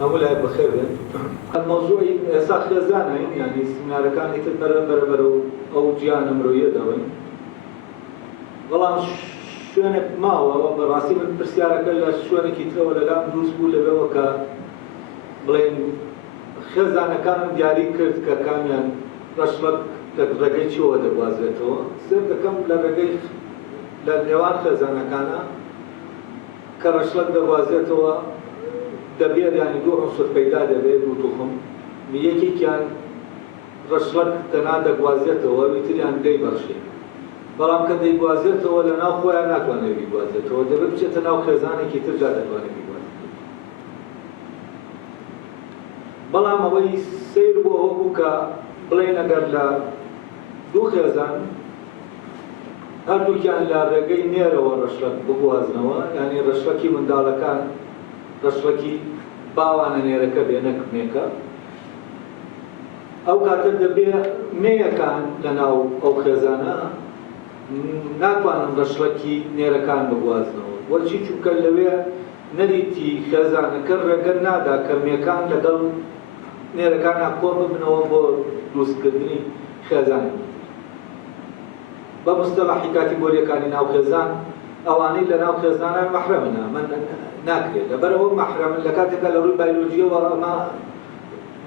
هؤلاء بخير. الموضوع اساس خزانه يعني سمنار كان يتبربر او جيان امرويه دوين والله شلونك ما هو براسي من برسياره كلها شلونك يترى ولا لا ندوس بوله بوكا بلين خزانه كان دياري كرت ككاميان رشلك رقي شو هذا بوازته سير كم لرقي للنيوان خزانه كان كرشلك بوازته دبير يعني دو عنصر پیدا دبي دو تخم میگه كان رشلك تنادى بوازته وبيتري عن دي برشي بلام كدي بوازته ولا ناخو انا تواني بوازته ودبي بچ تناو خزانه كي ترجع تواني بوازته بلام وي سير بو هوكا بلين اگر لا دو خزان هر دو كان لا رقي نيره ورشلك بوازنوا يعني رشلكي من دالكان رشلكي باوانا نيركا بينك ميكا او كاتب دبي ميا كان لناو او خزانه ناتوانم رشلكي نيركان بوازنوا ولشي چوكلويا نريتي خزانه كرقا نادا كميكان لقل نيركان اقوم بنو بو دوس كدني خزانه بمصطلح كاتبوريا كان ناو خزان اواني لناو خزانه محرمنا من ناكري لبره محرم لكاتب لوري بيولوجيا وما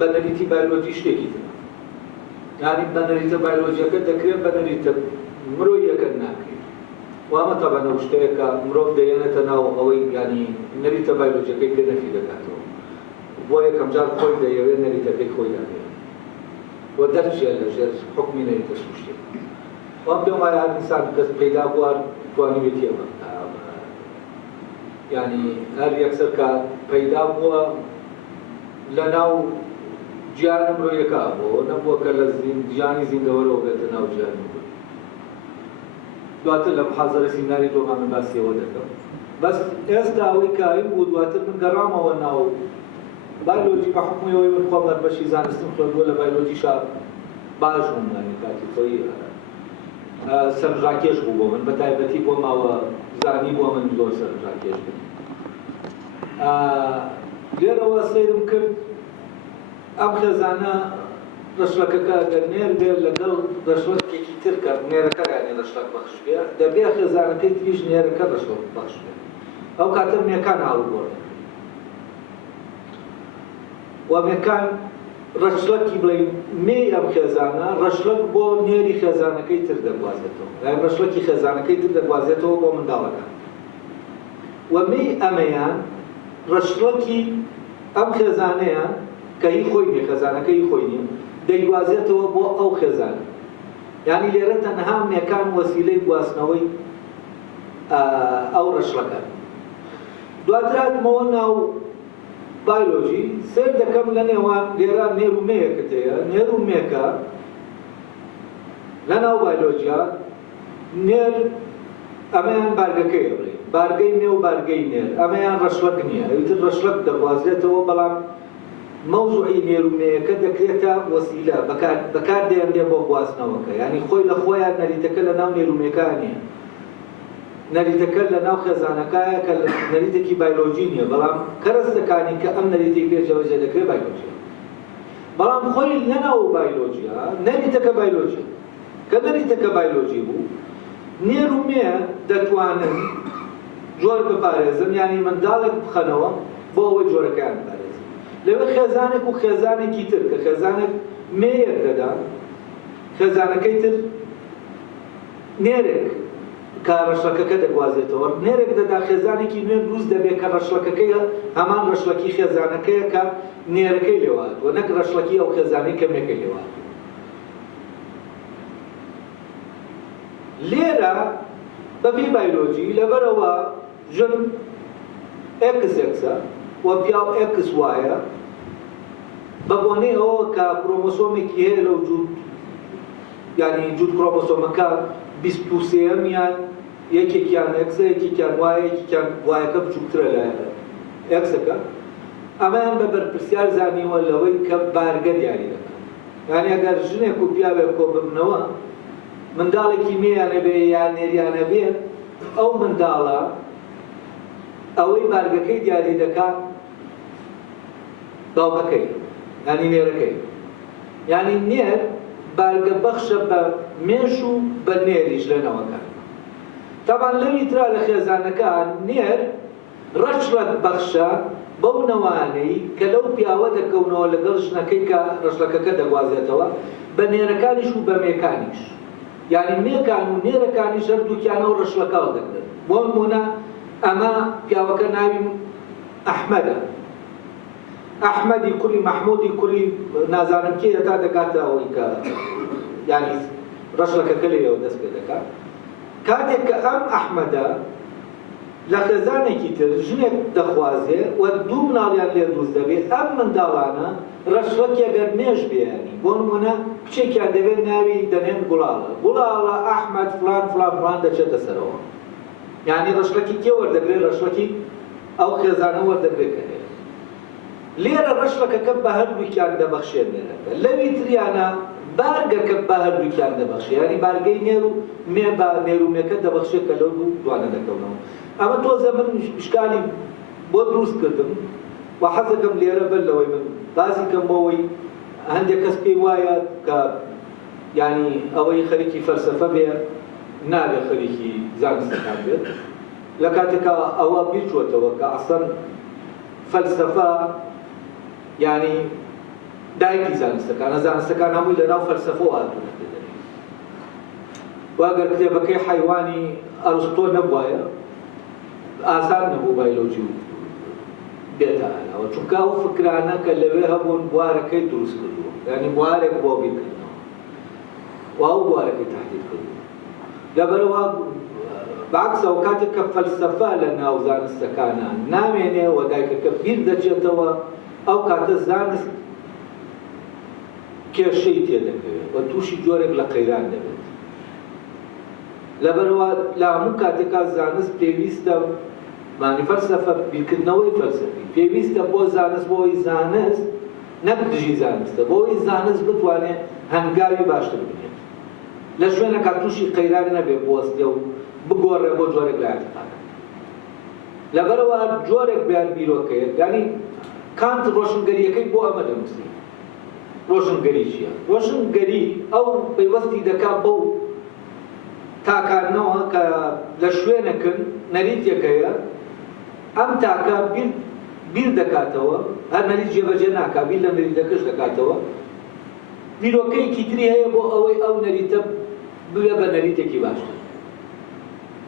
بنريتي بيولوجي شتيكي يعني بنريتي بيولوجيا كدكريم بنريتي مرويه كناكري وما طبعا وشتيكا مرو ديانتنا او يعني نريتي بيولوجيا كده في دكاتره بويا كم جار خوي ده يوين نريتي في خوي ده ودرش الجر حكمي نريتي شوشتي وابدو ما يعني انسان كس پیدا بوار تواني بيتي يعني هر يكسر كا پیدا بوا لناو جيان امرويه كا بو نبو كلا جياني زندورو بيتناو جيان دوات لمحاضره سيمناري دوما من باسي ودكم بس اسداوي كاين ودوات من كرامه وناو بيولوجي بحكم يوي من خبر بشي زانستم خلود ولا بيولوجي شاب باجهم يعني كاتي طوي سرجاكيش بو من بتايبتي بو ما زاني بو من زور سرجاكيش لێرەوە سەیرم کرد ئەم خێزانە ڕەشلەکەکە ئەگەر نێر بێت لەگەڵ ڕەشلەکێکی تر کە نێرەکە یانی ڕەشلەک بەخش بێ دەبێ خێزانەکەی تریش نێرەکە ڕەشلەک بەخش بێت ئەو کاتە مێکان هەڵبۆن و مێکان ڕەشلەکی بڵێین مێی ئەم خێزانە ڕەشلەک بۆ نێری خێزانەکەی تر دەگوازێتەوە یان ڕەشلەکی خێزانەکەی تر دەگوازێتەوە بۆ منداڵەکان و مێی ئەمەیان رشلکی ام خزانه که هی خوی نیه خزانه که هی خوی نیه دیوازیتەوە بۆ ئەو خێزانە یعنی لێرە تەنها مێکان وەسیلەی گواستنەوەی ئەو ڕەشلەکە دواتر هاتمەوە ناو بایۆلۆژی سێر دەکەم لە نێوان لێرە نێر و مێیەکت هەیە نێر و مێکە لە ناو بایۆلۆژیا نێر ئەمەیان بارگەکەیە بڵێ بارگەی نێ و بارگەی نێر ئەمەیان ڕەشلەک نییە ئەویتر ڕەشلەک دەگوازرێتەوە بەڵام مەوزوعی نێرومەیەکە دەکرێتە وەسیلە بەکاردێنرێ بۆ گواستنەوەکە یعنی خۆی لە خۆیان نەریتەکە لە ناو نێرومەکە نییە نەریتەکە لە ناو خێزانەکایە کە نەریتێکی بایۆلۆژی نییە بەڵام کەرەس دەکانی کە ئەم نەریتی پێشەوەجێ دەکرێت بایۆلۆژیە بەڵام خۆی لەناو بایۆلۆژیە نەریتەکە بایۆلۆژی کە نەریتەکە بایۆلۆژی بوو نێرومێ دەتوانن جۆر بپارێزن یعنی منداڵێک بخەنەوە بۆ ئەوەی جۆرەکەیان بپارێزن لەوێ خێزانێک و خێزانێکی تر کە خێزانێک مێیەک دەدا خێزانەکەی تر نێرێک کە ڕەشلەکەکە دەگوازێتەوە نێرێک دەدا خێزانێکی نوێ دروست دەبێت کە ڕەشلەکەکەی هەمان ڕەشلەکی خێزانەکەیە کە نێرەکەی لێواتوە نەک ڕەشلەکی ئەو خێزانەی کەمێکەی لێواتوە لێرە بەبێ بایۆلۆژی لەبەرەوە ژن ئێکس ئێکسە و پیاو ئێکس وایە بە بۆنەی ئەوە کە کرۆمۆسۆمێکی هەیە لەو جوود یعنی جوود کرۆمۆسۆمەکە 23یان یەکێکیان ئێکسە یەکێکیان وایە یەکێکیان وایەکە بچووکترە لە ئێکسەکە ئەمەیان بە بەرپرسیار زانیوە لەوەی کە بارگە دیاری دەکەن یعنی ئەگەر ژنێک و پیاوێک کۆ ببنەوە منداڵێکی مێیانە بێ یان نێریانە بێ ئەو منداڵە ئەوەی بارگەکەی دیاری دەکات باوکەکەی ینی نێرەکەی ینی نێر بارگە بەخشە بە مێش و بە نێریش لەنەوەکان تاوان لەوی ترا لە خێزانەکان نێر ڕەشڵەک بەخشە بەو نەوانەی کە لەو پیاوە دەکەونەوە لەگەڵ ژنەکەی کە ڕەشلەکەکە دەگوازێتەوە بە نێرەکانیش و بە مێکانیش یعنی مێکان و نێرەکانیش هەردووکیانەوە ڕەشلەکەوە دەکرێت بۆ نمونە ئەمە پیاوەکە ناوی ئەحمەدە ئەحمەدی کوڕی مەحموودی کوڕی نازانم کێ هەتا دەکاتە ئەوەی کە یعنی ڕەشلەکەکە لێەوە دەست پێ دەکات کاتێک کە ئەم ئەحمەدە لە خێزانێکی تر ژنێک دەخوازێ و دوو مناڵیان لێ دروست دەبێت ئەم منداڵانە ڕەشڵەکێگەر نێژ بێنی بۆ نمونە کچێکیان دەبێت ناوی دەنێن گوڵاڵە گوڵاڵە ئەحمەد فلان فلان فلان دەچێتە سەرەوە یعنی ڕەشڵەکی کێ وەردەگرێت ڕەشڵەکی ئەو خێزانە وەردەگرێت کە هەیە لێرە ڕەشڵەکەکە بە هەردووکیان دەبەخشێت نێرەکە لەوی تریانە بارگەکە بە هەردووکیان دەبەخشێت ینی بارگەی نێر و مێ بە نێرومێکە دەبەخشێت کە لەو دوانە دەکەونەوە ئەمە تۆزە من شکانی بۆ دروست کردم و حەزەکەم لێرە بەر لەوەی من باسی کەم بۆەوەی هەندێک کەس پێی وایە کە ینی ئەوەی خەریکی فەلسەفە بێ نابێ خەریکی زانستەکان بێت لە کاتێکە ئەوە بیرچۆتەوە کە ئەسەن فەلسەفە ینی دایکی زانستەکانە زانستەکان هەمووی لەناو فەلسەفە هاتوونە تێدەنێت واگەر کتێبەکەی حەیوانی ئەرستۆ نەبوایە ئاسان نەبوو بایۆلۆجی و بێتە ئەوە چونکە ئەو فکرانە کە لەوێ هەبوون بوارەکەی دروست کردووە ینی بوارێک بۆ بیرکردنەوە و ئەو بوارەکەی تهدید کردووە لەبەرەوە بەعکسەوە کاتێک کە فەلسەفە لە ناو زانستەکانە نامێنێ و دایکەکە بیر دەچێتەوە ئەو کاتە زانست کێشەی تێدەکەوێت و تووشی جۆرێک لە قەیران دەبێت لەبەرەوە لە هەموو کاتێکا زانست پێویستە مانی فەلسەفە بیرکردنەوەی فەلسەفی پێویستە بۆ زانست بۆی زانست نەک دژی زانستە بۆی زانست بتوانێت هەنگاوی باشتر بنێت لە شوێنەکە تووشی قەیران نەبێت بۆستێ و بگۆڕێ بۆ جۆرێک لە ئاعتقادەکە لەبەرەوە جۆرێک بیان بیرۆکەیە ینی کانت ڕۆشنگەریەکەی بۆ ئەمە دەنووسی ڕۆشنگەری چییە؟ ڕۆشنگەری ئەو پەیوەستی دەکات بەو تاکانەوە کە لە شوێنەکن نەریتێکەیە ئەم تاکە بیر دەکاتەوە هەر نەریت جێبەجێ ناکا بیر لە نەریتەکەش دەکاتەوە بیرۆکەیەکی تری هەیە بۆ ئەوەی ئەو نەریتە ببێ بە نەریتێکی باشتر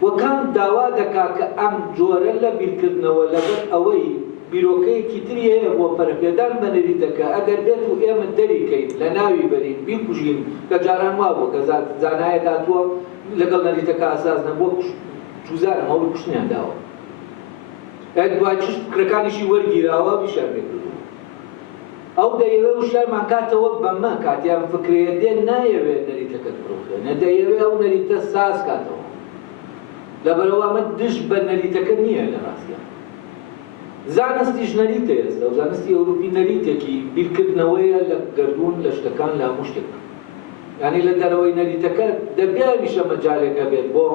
وەکان داوا دەکا کە ئەم جۆرە لە بیرکردنەوە لەبەر ئەوەی بیرۆکەیەکی تری هەیە بۆ پەرەپێدان بە نەریتەکە ئەگەر بێت و ئێمە دەریکەین لە ناوی بەرین بیکوژین کە جاران وا بوو کە زانایە داتووە لەگەڵ نەریتەکە ئاساس نەبووە چوزارە هەوڵی کوشتیان داوە دوای چ کرەکانیشی وەرگیراوە بیشار پێکردووە ئەو دەیەوێت وشارمان کاتەوە بەمە کاتیان فکرەیە دێن نایەوێت نەریتەکەت بڕۆخێنە دەیەوێت ئەو نەریتە ساز کاتەوە لەبەرەوە ئەمە دش بە نەریتەکە نییە لە ڕاستیان زانستیش نەریتە ئێستا و زانستی ئەوروپی نەریتێکی بیرکردنەوەیە لە گەردوون لە شتەکان لە هەموو شتێک ینی لە دەرەوەی نەریتەکە دەبیانیشە مەجالێکە بێت بۆ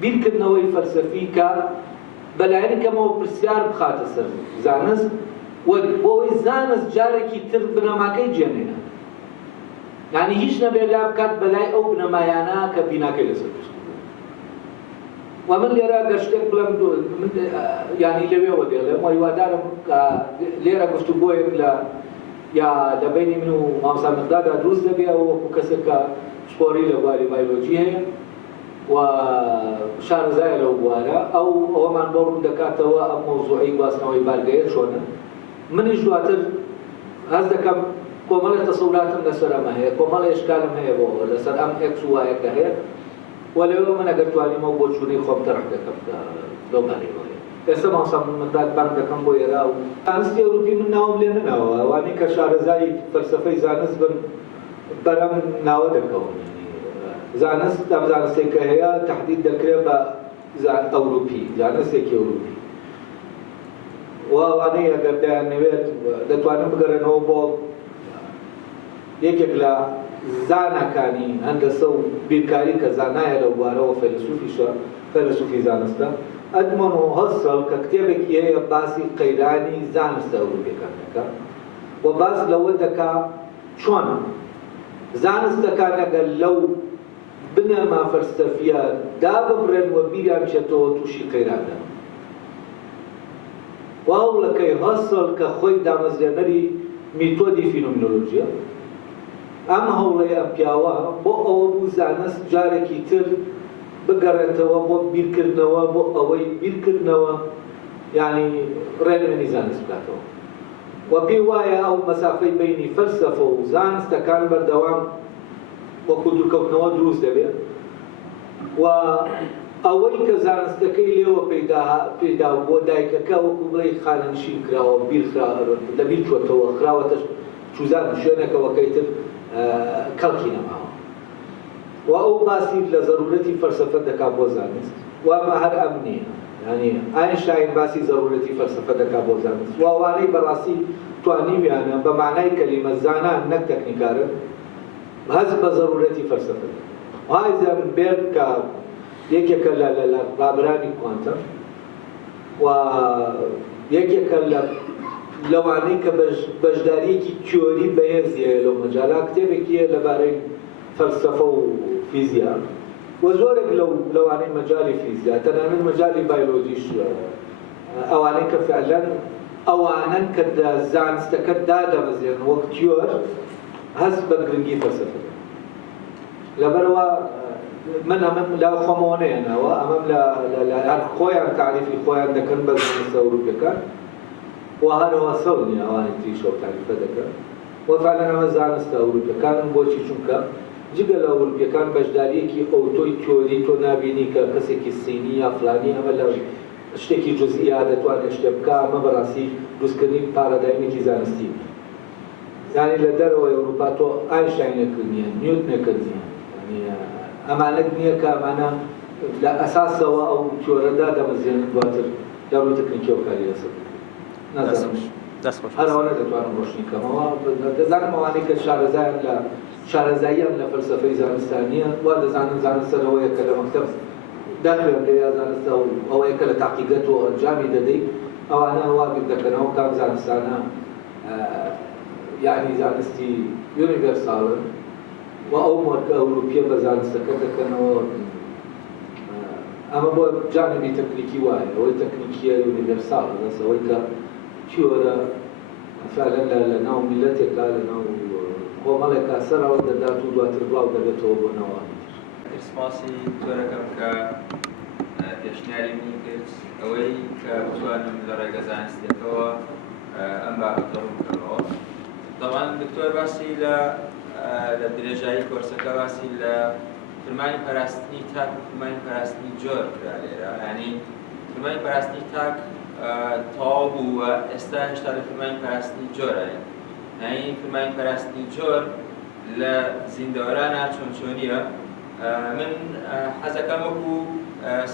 بیرکردنەوەی فەلسەفی کە بەلایەنێکەمەوە پرسیار بخاتە سەر زانست و بۆەوەی زانست جارێکی تر بنەماکەی جێنێنە ینی هیچ نەبێت لا بکات بەلای ئەو بنەمایانە کە بیناکەی لەسەر و من لێرە گەشتێک بڵێم ینی لەوێەوە دێڵێم و هیوادارم لێرە گفتوگۆیەک لە یا لەبینی من و مامۆستا مەقدادا دروست دەبێت وەکو کەسێک کە سپۆری لە بواری بایۆلۆجی هەیە و شارەزایە لەو بوارە ئەوەمان بۆ ڕوون دەکاتەوە ئەم مەوزوعی گواستنەوەی بارگەیە چۆنە منیش دواتر هەست دەکەم کۆمەڵێک تەسەوراتم لەسەر ئەمە هەیە کۆمەڵی ئێشکالم هەیە بۆ لەسەر ئەم ئێکس و وایەکە هەیە و لەوێ من ئەگەر توانیمەوە بۆ چوونەی خۆم تەرخ دەکەم لەو بارەیەوە ئێستا مامۆستا مەقداد بانگ دەکەم بۆ ئێرە و زانستی ئەوروپی من ناوم لێ نەناوە ئەوانەی کە شارەزای فەلسەفەی زانست بن بەرەم ناوە دەکەون زانست ئەم زانستێک کە هەیە تەحدید دەکرێت بە ئەوروپی زانستێکی ئەوروپی و ئەوانەی ئەگەر دەیانەوێت دەتوانن بگەڕێنەوە بۆ یەکێک لە زانەکانی هەندەسە و بیرکاری کە زانایە لەو بوارەوە فەیلسوفی زانستە ئەدمۆن هەسەڵ کە کتێبێکی هەیە باسی قەیرانی زانستە ئەوروپیەکان دەکات و باز لەوە دەکا چۆن زانستەکان ئەگەر لەو بنەما فەلسەفیە داببڕێن و بیریان بچێتەوە تووشی قەیرانە. و هەوڵەکەی هەسڵ کە خۆی دامەزرێنەری میتۆدی فینۆمینۆلۆژیە ئەم هەوڵەی ئەم پیاوە بۆ ئەوە بوو زانست جارێکی تر بگەڕێتەوە بۆ بیرکردنەوە بۆ ئەوەی بیرکردنەوە یعنی ڕێنمێنی زانست بکاتەوە و پێی وایە ئەو مەسافەی بینی فەلسەفە و زانستەکان بەردەوام وەکو دوورکەوتنەوە دروست دەبێت و ئەوەی کە زانستەکەی لێوە پێدا بۆ دایکەکە وەکو بڵێ خانەنشین کراوە لەبیر چۆتەوە خراوەتە چوزان شوێنێکەوەکەی تر کەڵکی نەماوە و ئەو باسی لە ضرورەتی فەلسەفە دەکات بۆ زانست و ئەمە هەر ئەم نییە ینی ئاینشتاین باسی ضرورەتی فەلسەفە دەکات بۆ زانست و ئەوانەی بەڕاستی توانیویانە بە معنای کەلیمە زانان نەک تەکنیکارن هەست بە ضرورەتی فەلسەفە هایزەن بێت کە یەکێکە لە ڕابرانی کوانتەم و یەکێکە لەوانەی کە بەشداریەکی تیۆری بەهێزیە لەو مەجالا کتێبێکیە لەبارەی فەلسەفە و فیزیا و زۆرێک لەوانەی مەجای فیزیا تەنانەت مەجای بایۆلۆژیش ئەوانەی کە فعلەن ئەوانن کە زانستەکە دادەمەزێن وەک تیۆر هەست بە گرنگی فەلسەفە لەبەرەوە من ئەمەم لە خۆمەوە نێنەوە ئەمەم لە هەر خۆیان تعریفی خۆیان دەکەن بە زانستە ئەوروپیەکان و هەروە سەڵ نیە ئەوانی تریشە و تعریفە دەکەن و فعلەن ئەمە زانستە ئەوروپیەکانن بۆچی چونکە جگە لە ئەوروپیەکان بەشداریەکی ئۆتۆی تیۆری تۆ نابینی کە کەسێکی سینی یا فلانی ئەمە لە شتێکی جزئیا دەتوانێت شتێ بکە ئەمە بەڕاستی دروستکردنی پارەدایمێکی زانستی زانی لە دەرەوەی ئەوروپا تۆ ئاینشتاینەکرد نیە نیوتنەکرد نیە ئەمانەت نییە کە ئەمانە لە ئەساسەوە ئەو تیۆرەدا دەمەزێنن دواتر دەڕووی تەکنیکی و کاری لەسەر نازانم هەرەوەنە دەتوانم ڕۆشنی کەمەوە دەزانم ئەوانەی کە شارەزایان لە شارەزاییان لە فەلسەفەی زانستان نییە وا دەزانن زانستەرەوەیە کە لە مەکتەب داخلێن لە یا زانستە و ئەوەیە کە لە تاقیگەت و ئەنجامی دەدەیت ئەوانە وا بیر دەکەنەوە کام زانستانە یعنی زانستی یونیڤەرساڵن و ئەو مۆرگە ئەوروپیە بە زانستەکە دەکەنەوە ئەمە بۆ جانبی تەکنیکی وایە ئەوەی تەکنیکیە یونیڤەرساڵە دەسەوەی کە تیۆرە فعلەن لە ناو میلەتێکا لە ناو کۆمەڵێکا سەرەوە دەدات و دواتر بڵاو دەبێتەوە بۆ نەوانی سپاسی تۆرەکەم کە پێشنیاری منی کرد ئەوەی کە بتوانم لە ڕێگە زانستیەکەوە ئەم بابەتە ڕوون بکەمەوە دەڵان دکتۆر باسی لە درێژایی کۆرسەکە باسی لە فرمانی پاراستنی تاک و فرمانی پاراستنی جۆر کرا لێرە ینی فرمانی پاراستنی تاک تەواو بوو و ئێستا هێشتا لە فرمانی پاراستنی جۆرە ینی فرمانی پاراستنی جۆر لە زیندەوەرانە چۆنچۆنیە من حەزەکەم وەکو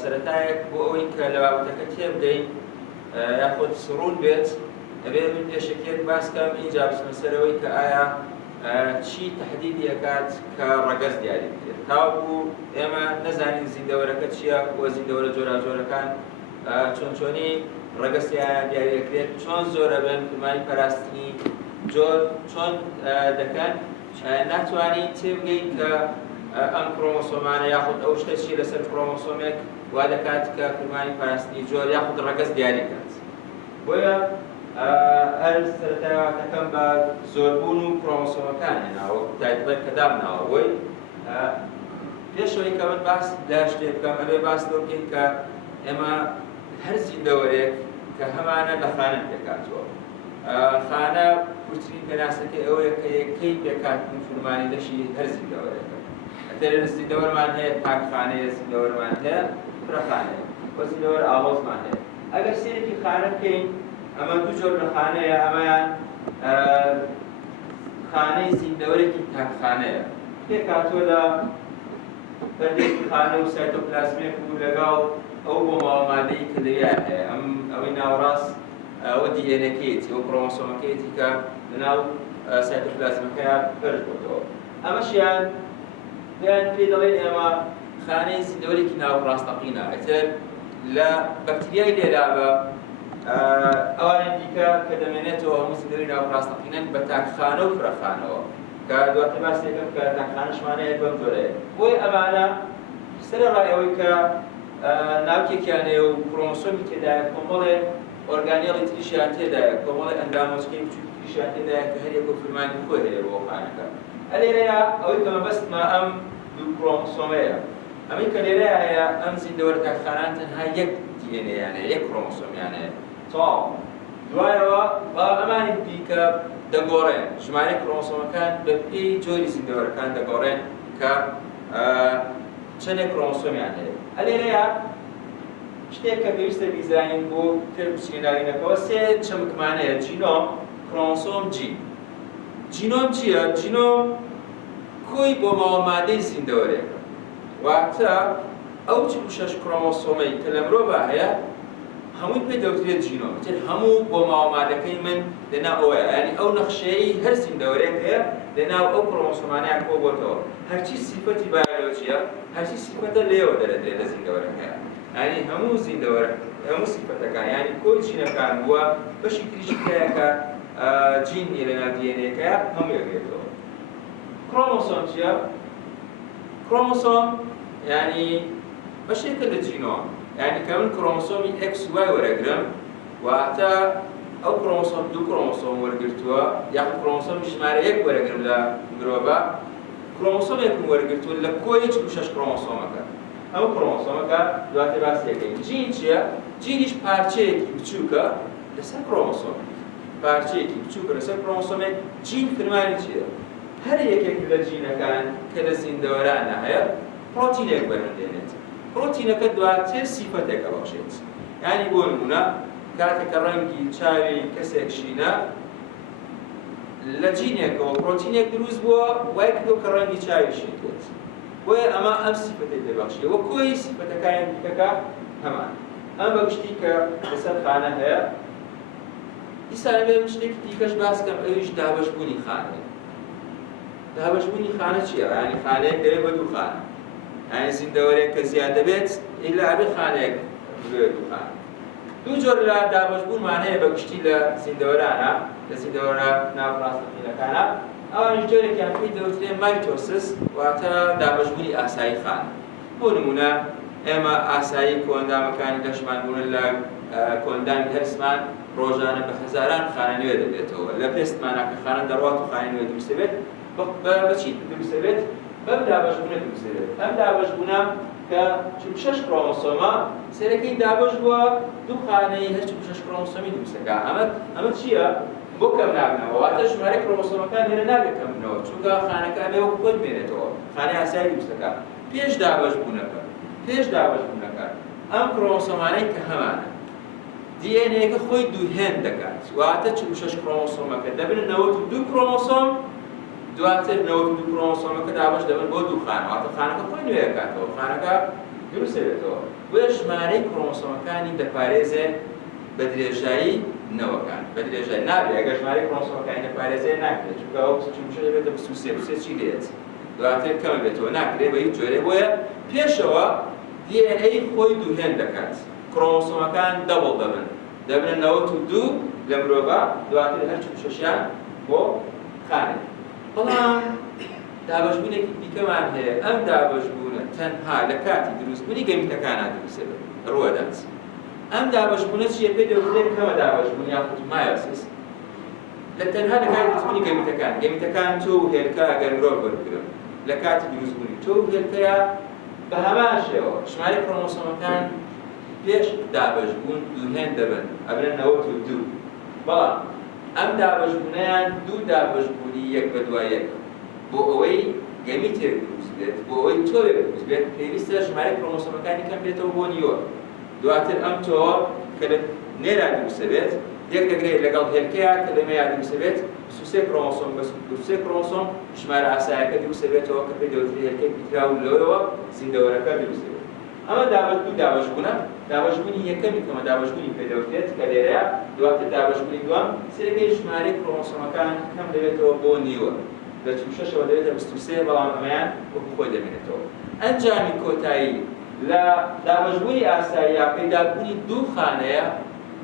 سەرەتایەک بۆ ئەوەی کە لە بابەتەکە تێبدەین یاخۆت سڕون بێت ئەبێ من پێشەکێک باسکەم ئینجا بچمە سەرەوەی کە ئایا چی تەحدیدی ئەکات کە ڕەگەز دیاری بکرێت تاوەکو ئێمە نەزانین زیندەوەرەکە چییە بۆ زیندەوەرە جۆراجۆرەکان چۆنچۆنی ڕەگەستیان دیاری دەکرێت چۆن زۆرە بن فرمانی پاراستنی جۆر چۆن دەکەن ناتوانین تێبگەین کە ئەم کرۆمۆسۆمانە یاخود ئەو شتێکی لەسەر کرۆمۆسۆمێک وا دەکات کە فرمانی پاراستنی جۆر یاخود ڕەگەز دیاری بکات بۆیە هەر سەرەتایەواتەکەم بە زۆربوون و کرۆمۆسۆمەکانە ناوە تایبەت کە دامناوە بۆی پێشەوەی کە من باس لە شتێ بکەم ئەبێ باس لەو بکەین کە ئێمە هەر زیندەوەرێک کە هەمانە لە خانە پێکاتەوە خانە کوچترین پێناسەکەی ئەوەیە کە یەکەی پێکاتن فرمانی لەشی هەر زیندەوەرێکە ئەتەرێ زیندەوەرمان هەیە پاکخانەیە زیندەوەرمان هەیە فرەخانەیە بۆ زیندەوەر ئاڵۆزمان هەیە ئەگەر سێرێکی خانە بکەین ئەمە دوو جۆر لە خانەیە ئەمەیان خانەی زیندەوەرێکی تاکخانەیە پێکاتۆ لە پەردێکی خانە و سایتۆپلازمێک و لەگاڵ ئەو بۆ ماوەمادەی کە دەیان هەیە ئەوەی ناوەڕاست ئەوە دیێنەکەیەتی ئەو کرۆمۆسۆمەکەیەتی کە لەناو سایتۆپلازمەکەیان پەرش بۆتەوە ئەمەشیان دەیان پێ دەڵێن ئێمە خانەی زیندەوەرێکی ناوەڕاستەقینە ئەتر لە بەکتریای لێرابە ئەوانە دیکە کە دەمێنێتەوە هەموو زیندەوەری ناوڕاستەقینەن بە تاکخانە و فرەخانەوە کە دواتر باسی دەکەم کە تاکخانەشمانەیە بەم جۆرەیە بۆی ئەمانە سەرەڕای ئەوەی کە ناوکێکیان هەیە و کرۆمۆسۆمی تێدایە کۆمەڵێ ئۆرگانێڵی تریشیان تێدایە کۆمەڵێ ئەندامۆچکەی بچووکی تریشیان تێدایە کە هەر یەک و فرمانی خۆی هەیە بۆ خانەکە ئەلێرەیە ئەوەی کە مەبەستمە ئەم دوو کرۆمۆسۆمەیە ئەمەی کە لێرەیە هەیە ئەم زیندەوەرە تاکخانان تەنها یەک دیێنەیان هەیە یەک کرۆمۆسۆمیان هەیە تەواو دوایەوە بەڵام ئەمانی دیکە دەگۆڕێن ژمارەی کرۆمۆسۆمەکان بە پێی جۆری زیندەوەرەکان دەگۆڕێن کە چەندێک کرۆمۆسۆمیان هەیە ئەلێرەیە شتێک کە پێویستە بیزانین بۆ تر بچینەدارینەکەەوە سێ چەمکمانەیە جینۆم کرۆمۆسۆم جینۆم چییە؟ جینۆم کۆی بۆ ماوەمادەی زیندەوەرێکە واتە ئەو 46 کرۆمۆسۆمەی کە لە مرۆڤ هەیە هەمووی پێ دەوترێت جینۆم تر هەموو بۆ ماوەمادەکەی من لەناو ئەوەیە ینی ئەو نەخشەیەی هەر زیندەوەرێک هەیە لەناو ئەو کرۆمۆسۆمانەیە کۆ بۆتەوە هەرچی سیفەتی بایۆلۆجیە هەرچی سیفەتە لێوە دەرەدرێت لە زیندەوەرەکەیە ینی هەموو زیندەوەرە هەموو سیفەتەکان ینی کۆی جینەکان بووە بەشی تریشی هەیە کە جینی لەناو دیێنەیەکەیە هەموو یەکێتەوە کرۆمۆسۆم چییە؟ کرۆمۆسۆم ینی بەشێکە لە جینۆم ینی کە من کرۆمۆسۆمی X و Y وەرەگرم واتە ئەو کرۆمۆسۆم دوو کرۆمۆسۆم وەرگرتووە یاخود کرۆمۆسۆمی ژمارە 1 وەرەگرم لە مرۆڤە کرۆمۆسۆمێکم وەرگرتووە لە کۆی 46 کرۆمۆسۆمەکە ئەو کرۆمۆسۆمەکە دواتر باسی دەکەین جین چییە؟ جینیش پارچەیەکی بچووکە لەسەر کرۆمۆسۆم پارچەیەکی بچووکە لەسەر کرۆمۆسۆمێک جین فرمانی چییە؟ هەر یەکێک لە جینەکان کە لە زیندەوەرانە هەیە پرۆتینێک بەرهەندێنێت پرۆتینەکە دواتر سیفەتێک ئەبەخشێت ینی بۆ نمونە کاتێک کە ڕەنگی چاوی کەسێک شینە لە جینێکەوە پرۆتینێک دروست بووە وای کردو کە ڕەنگی چاوی شین بێت بۆیە ئەمە ئەم سیفەتێک دەبەخشێت وە کۆی سیفەتەکان دیکەکە هەمان ئەم بەگشتی کە لەسەر خانە هەیە ئیسا لەبێ شتێکی دیکەش باسکەم ئەویش دابەشبوونی خانە دابەشبوونی خانە چییە؟ ینی خانەیەک دەبێت بە دوو خانە ینی زیندەوەرێک کە زیاد دەبێت ئیلا ئەبێ خانەیەک بێت دوو خانە دوو جۆر لە دابەشبوونمان هەیە بەگشتی لە زیندەوەرانە لە زیندەوەرە ناوڕاستەقینەکانە ئەوانیش جۆرێکیان پێی دەوترێت مایتۆسس واتە دابەشبوونی ئاسایی خانە بۆ نمونە ئێمە ئاسایی کۆندامەکانی لەشمان بوون لە کۆندامی هەرسمان ڕۆژانە بە هەزاران خانە نوێ دەبێتەوە لە پێستمانە کە خانە دەڕوات و خانە نوێ دروستەبێت بەچی دروستەبێت بەم دابەشبوونە دروستەبێت ئەم دابەشبوونە کە 46 کرۆمۆسۆمە سەرەکەی دابەش بووە دوو خانەی هەر 46 کرۆمۆسۆمی دروستەکە ئەمە چییە؟ بۆ کەم نابنەوە واتە ژمارەی کرۆمۆسۆمەکان لێرە نابێت کەم بنەوە چونکە خانەکە بێ وەکو خۆی بێنێتەوە خانەی ئاسایی دروستەکە پێش دابەشبوونەکە ئەم کرۆمۆسۆمانەی کە هەمانە دیێنەیەکە خۆی دووهێن دەکات واتە 46 کرۆمۆسۆمەکە دەبن 92 کرۆمۆسۆم دواتر 92 کرۆمۆسۆمەکە دابەش دەبن بۆ دوو خانە واتە خانەکە خۆی نوێ دەکاتەوە خانەکە دروست دەبێتەوە بۆیە ژمارەی کرۆمۆسۆمەکانی دەپارێزێ بە درێژایی نەوەکان بە درێژایی نابێت ئەگەر ژمارەی کرۆمۆسۆمەکانی دەپارێزێ ناکرێت چونکە ئەو 46 دەبێتە 23 چی دێت دواتر کەمە بێتەوە ناکرێت بە هیچ جۆرێ بۆیە پێشەوە دیێنەی خۆی دووهێن دەکات کرۆمۆسۆمەکان دەبڵ دەبن 92 لە مرۆڤە دواتر هەر 46یان بۆ خانێ بەڵام دابەشبوونێکی دیکەمان هەیە ئەم دابەشبوونە تەنها لە کاتی دروستبوونی گەمیتەکانە دروستەبێت ڕوەدات ئەم دابەشبوونە چیە پێی دەوترێت کەمە دابەشبوون یاخود مایۆسیس لە تەنها لە کاتی دروستبوونی گەمیتەکان تۆ و هێلکە ئەگەر مرۆڤ وەربگرن لە کاتی دروستبوونی تۆ و هێلکەیە بە هەمان شێوە ژمارەی کرۆمۆسۆمەکان پێش دابەشبوون دووهێن دەبن ئەبرن 92 بەڵام ئەم دابەشبوونەیان دوو دابەشبوونی یەک بە دوای یەک بۆ ئەوەی گەمیتێک دروست بێت بۆ ئەوەی تۆوێک دروست بێت پێویستە ژمارەی کرۆمۆسۆمەکانی کەم بێتەوە بۆ نیوە دواتر ئەم تۆ کە لە نێرا دروستە بێت یەک دەگرێت لەگەڵ هێلکەیە کە لەمەیان دروستە بێت 23 کرۆمۆسۆم بە 23 کرۆمۆسۆم ژمارە ئاساییەکە دروستە بێتەوە کە پێی دەوترێت هێلکەی پیترا و لەوەوە زیندەوەرەکە دروست بێت ئەمە دابەشبوونە دابەشبوونی یەکەمی کەمە دابەشبوونی پێ دەوترێت کە لێرەیە دواتر دابەشبوونی دووەم سەرەکەی ژمارەی کرۆمۆسۆمەکان کەم دەبێتەوە بۆ نیوە لە 46ەوە دەبێتە 23 بەڵام ئەمەیان وەکو خۆی دەمێنێتەوە ئەنجامی کۆتایی لە دابەشبوونی ئاسایی یا پەیدابوونی دوو خانەیە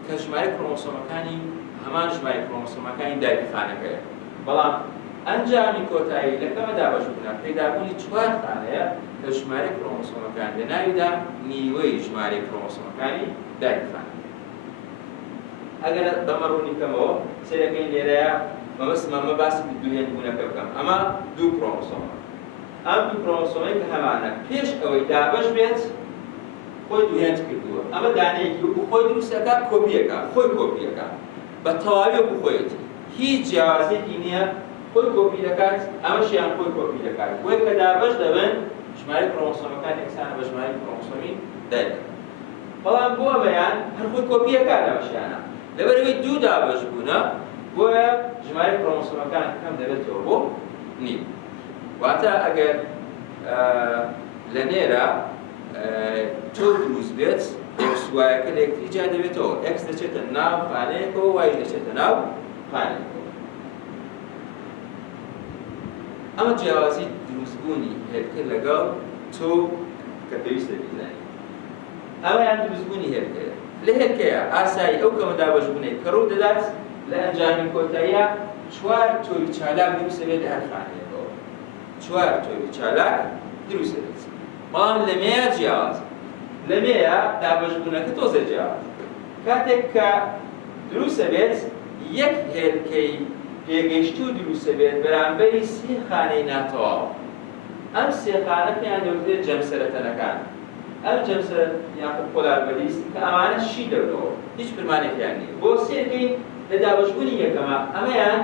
کە ژمارە کرۆمۆسۆمەکانی هەمان ژمارە کرۆمۆسۆمەکانی دایکی خانەکەیە. بەڵام ئەنجامی کۆتایی لە کەمە دابەشبوونە پەیدابوونی 4 خانەیە کە ژمارە کرۆمۆسۆمەکان لە ناویدا نیوەی ژمارە کرۆمۆسۆمەکانی دایکی خانە. ئەگەر بەمە ڕوونی بکەمەوە سێرەکەی لێرەیە مەمە باسی دووهێنبوونەکە بکەم. ئەمە 2 کرۆمۆسۆمە. ئەم 2 کرۆمۆسۆمەی کە هەمانە پێش ئەوەی دابەش بێت خۆی دووهێنت کردووە. ئەمە دانەیەکی وەکو خۆی دروستەکە کۆپیەکە، خۆی کۆپیەکە بە تەواوی وەکو خۆیەتی. هیچ جیاوازێکی نییە، خۆی کۆپی دەکات، ئەمەشیان خۆی کۆپی دەکات. بۆیە کە دابەش دەبن ژمارە کرۆمۆسۆمەکان یەکسانە بە ژمارە کرۆمۆسۆمی دایک. بەڵام بۆ ئەمەیان هەر خۆی کۆپیەکات ئەمەشیانە. لەبەرەوەی 2 دابەش بوونە بۆیە ژمارە کرۆمۆسۆمەکان کەم دەبێتەوە بۆ نیو. واتە ئەگەر لە نێرە تۆ دروست بێت ئێکس وایەکە لە یەکتری جا دەبێتەوە. ئێکس دەچێتە ناو خانەیەکەوە، وای دەچێتە ناو خانەیەکەوە. ئەمە جیاوازی دروستبوونی هێرکە لەگەڵ تۆ کە پێویستە بیزانیت. ئەوەیان دروستبوونی هێرکەیە. لە هێرکەیە ئاسایی ئەو کەمە دابەشبوونەی کە ڕوو دەدات لە ئەنجامی کۆتاییە 4 تۆوی چالاک دروست دەبێت لە هەر خانەیەکەوە. 4 تۆوی چالاک دروست دەبێت. بەڵام لەمەیە جیاوازە. لەمەیە دابەشبوونەکە تۆزە جیاوازە. کاتێک کە دروستە بێت یەک هێرکەی پێگەیشتوو دروستە بێت بەرامبەری 3 خانەی ناتەواو. ئەم 3 خانە پێیان دەوترێت جەمسەرەتەنەکان. ئەم جەمسەرەت یاخود پۆلاربەلیست کە ئەمانە شی دەبنەوە، هیچ پرمانێکیان نییە. بۆ سێرکەی لە دابەشبوونی یەکەمە ئەمەیان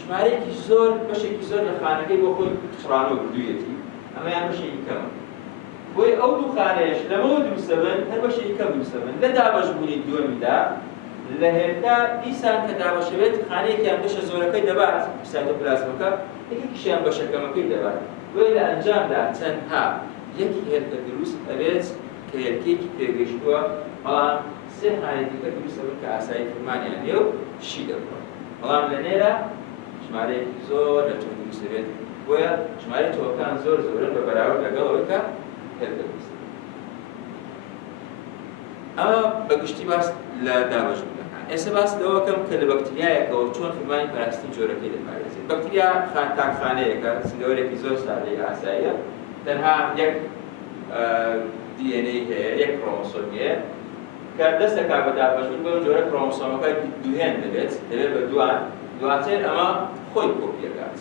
ژمارەیەکی زۆر بەشێکی زۆر لە خانەکەی بۆ خۆی چڕانەوە بردوویەتی. ئەمەیان بەشێکی کەمە. بۆی ئەو 2 خانەیەش لەمەوە دروستە بن هەر بەشێکی کەم دروستە بن. لە دابەشبوونی دووەمیدا لە هێرکە دیسان کە دابەشەوێت خانەیەکیان بەشە زۆرەکەی دەبات سایتۆپلازمەکە، یەکێکیشیان بەشەکەمەکەی دەبات. بۆیە لە ئەنجامدا تەنها یەکی هێرکە دروست ئەبێت کە هێرکەیەکی پێگەیشتووە، بەڵام 3 خانەی دیکە دروستە بن کە ئاسایی فرمانیان هەیە و شی دەبڕن. بەڵام لە نێرە ژمارەیەکی زۆر لە تۆ دروست دەبێت. بۆیە ژمارەی تۆکان زۆر زۆرن بە بەراورد لەگەڵ ئەوەی کە هێرکە دروست دەبێت. ئەمە بەگشتی باس لە دابەشبوونەکان. ئێستا باس لەوە کەم کە لە بەکتریایەکەوە چۆن فرمانی پاراستنی جۆرەکەی دەپارێزێت. بەکتریا تاکخانەیەکە، سنگەوەرێکی زۆر سادەی ئاساییە. تەنها یەک DNA هەیە، یەک کرۆمۆسۆم هەیە کە دەست دەکات بە دابەشبوون بەم جۆرە کرۆمۆسۆمەکە دووهێن دەبێت بە دوان. دواتر ئەمە خۆی کۆپیەکات.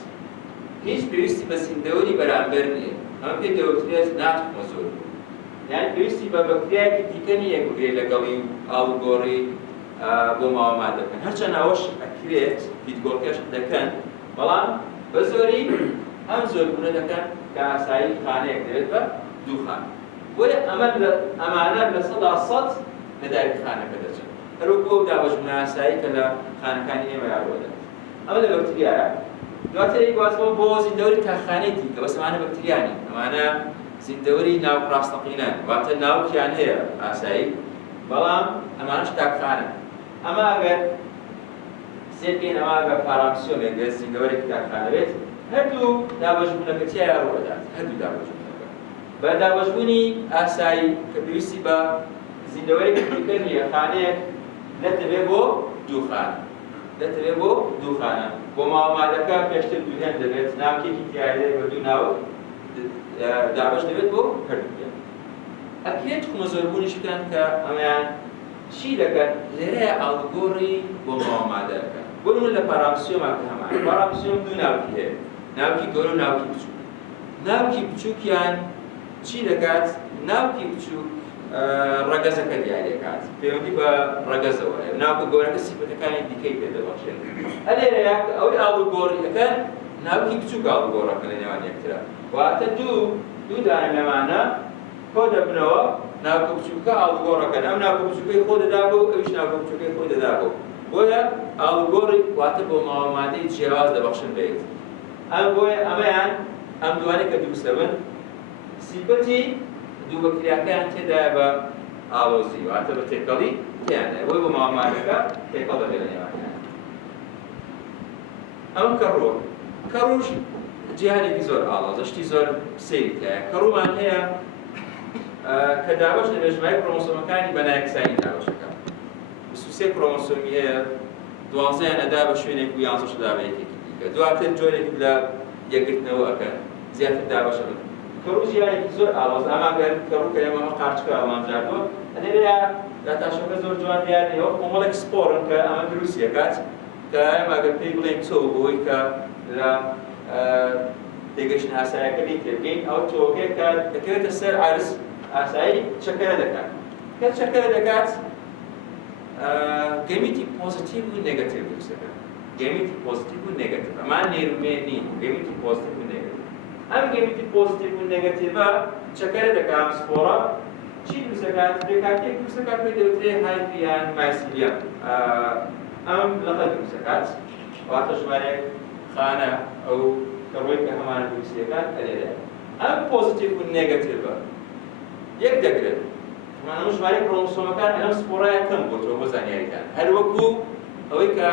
هیچ پێویستی بە زیندەوەری بەرامبەر نییە. ئەمە پێی دەوترێت ناتوانە زۆر. یعنی پێویستی بە بەکتریایەکی دیکە نییە بگرێت لەگەڵی ئاڵوگۆڕی بۆ ماوەما دەکەن. هەرچەند ئەوەش ئەکرێت بیتگۆڕکەش دەکەن، بەڵام بە زۆری ئەم زۆربوونە دەکەن کە ئاسایی خانەیەک دەبێت بە 2 خانە. بۆیە ئەمانە لە 100% لە دایکی خانەکە دەچن. هەروەکو ئەو دابەشبوونە ئاسایی کە لە خانەکانی ئێمە یاڕۆدەن. ئەمە لە بەکتریایە. دواتر گوازمەوە بۆ زیندەوەری تاکخانەی دیکە، بەس ئەمانە بەکتریانی. ئەمانە زیندەوەری ناوپڕاستەقینەن، واتە ناوکیان هەیە ئاسایی، بەڵام ئەمانش تاکخانە. ئەمە ئەگەر سێرکەین ئەمە ئەگەر پارامسیۆمێک بێت زیندەوەرێکی تاکخانە بێت، هەردوو دابەشبوونەکە تیایە ڕوەدات، هەردوو دابەشبوونەکە. بە دابەشبوونی ئاسایی کە پێویستی بە زیندەوەرێکی دیکە نییە، خانەیەک دەتەوێت بۆ 2 خانە. دەتەوێت بۆ 2 خانە. بۆ ماوەمادەکە پێشتر دووهێن دەبێت، ناوکێکی تیایە بە 2 ناو دابەش دەبێت بۆ هەردووکیان. ئەکرێت کومە زۆربوونیش بکەن کە ئەمەیان چی دەکەن؟ لێرەیە ئاڵوگۆڕی بۆ ماوەمادەکە. بۆ نمونە لە پارامسیۆما کە هەمان. پارامسیۆم 2 ناوکی هەیە، ناوکی گەورە و ناوکی بچووک. ناوکی بچووکیان چی دەکات؟ ناوکی بچووک ڕەگەزەکە دیاری دەکات، پەیوەندی بە ڕەگەزەوە هەیە. ناوکە گەورەکە سیفەتەکانی دیکەی پێ دەبەخشێت. لێرەیە ئەوەی ئاڵوگۆڕی دەکەن، ناوکی بچووک ئاڵوگۆڕەکە لە نێوان یەکترا. واتە دوو دانە لەمانە کۆ دەبنەوە، ناوکە بچووکە ئاڵوگۆڕەکەن. ئەم ناوکە بچووکەی خۆ دەدابەوە، ئەویش ناوکە بچووکەی خۆی دەدابەوە. بۆیە ئاڵوگۆڕی واتە بۆ ماوەمادەی جیاواز دەبەخشن بێت. بۆیە ئەمەیان ئەم دوانێک کە دروستە بن، سیفەتی دوو بەکتریاکەیان تێدایە بە ئاڵۆزی، واتە بە تێکەڵی تیانە. بۆی بۆ ماوەمادەکە تێکەڵ دەبێت لە نێوانیان. ئەمە کەڕووە. کەڕووش جیهانێکی زۆر ئاڵۆزە، شتی زۆر سەیری تایە. کەڕوومان هەیە کە دابەش لە ژمارەی کرۆمۆسۆمەکانی بەنایەکسانی دابەشەکە. 23 کرۆمۆسۆمی هەیە 12 ئەدا بە شوێنێک و 11 دا بە یەکێکی دیکە دواتر جۆرێک لە یەکگرتنەوە ئەەکەن زیاتر دابەشە بن کەڕوو ژیانێکی زۆر ئاڵۆز ئاماگەر کەڕوو کە ئێمە قارچکە ئامانجاردووە ئەلێرەیە داتاشەکە زۆر جوان دیارنەوە کۆمەڵێک سپۆرن کە ئەمە دروست دەکات کە ئێمەگەر پێی بڵێن تۆ بۆی کە لە تێگەشتن ئاساییەکە لی تێبگەین ئەو تۆکێک کە دەکەوێتە سەر عارس ئاسایی چەکەرە دەکات کە چەکەرە دەکات گەمیتی پۆزیتیڤ و نێگەتیڤ دروست دەکات گەمیتی پۆزیتیڤ و نێگەتیڤ ئەمان نێرومێن نین گەمیتی پۆزیتیڤ و نێگەتیڤ ئەم گەمیتی پۆزیتیڤ و نێگەتیڤە چەکەرە دەکات سپۆرە چی دروست دەکات بێکاتێک دروست دەکات پێی دەوترێت هایپی یان مایسیلیەم ئەم لەقە دروست دەکات واتە ژمارەیەک خانە ئەو کەڕۆی کە هەمانە دروست دەکات ئەلێرە ئەم پۆزیتیڤ و نێگەتیڤە یەک دەگرێت ئەم ژمارەی کرۆمۆسۆمەکان ئەم سپۆرایە کەم بۆتەوە بۆ زانیاریتان هەر وەکو ئەوەی کە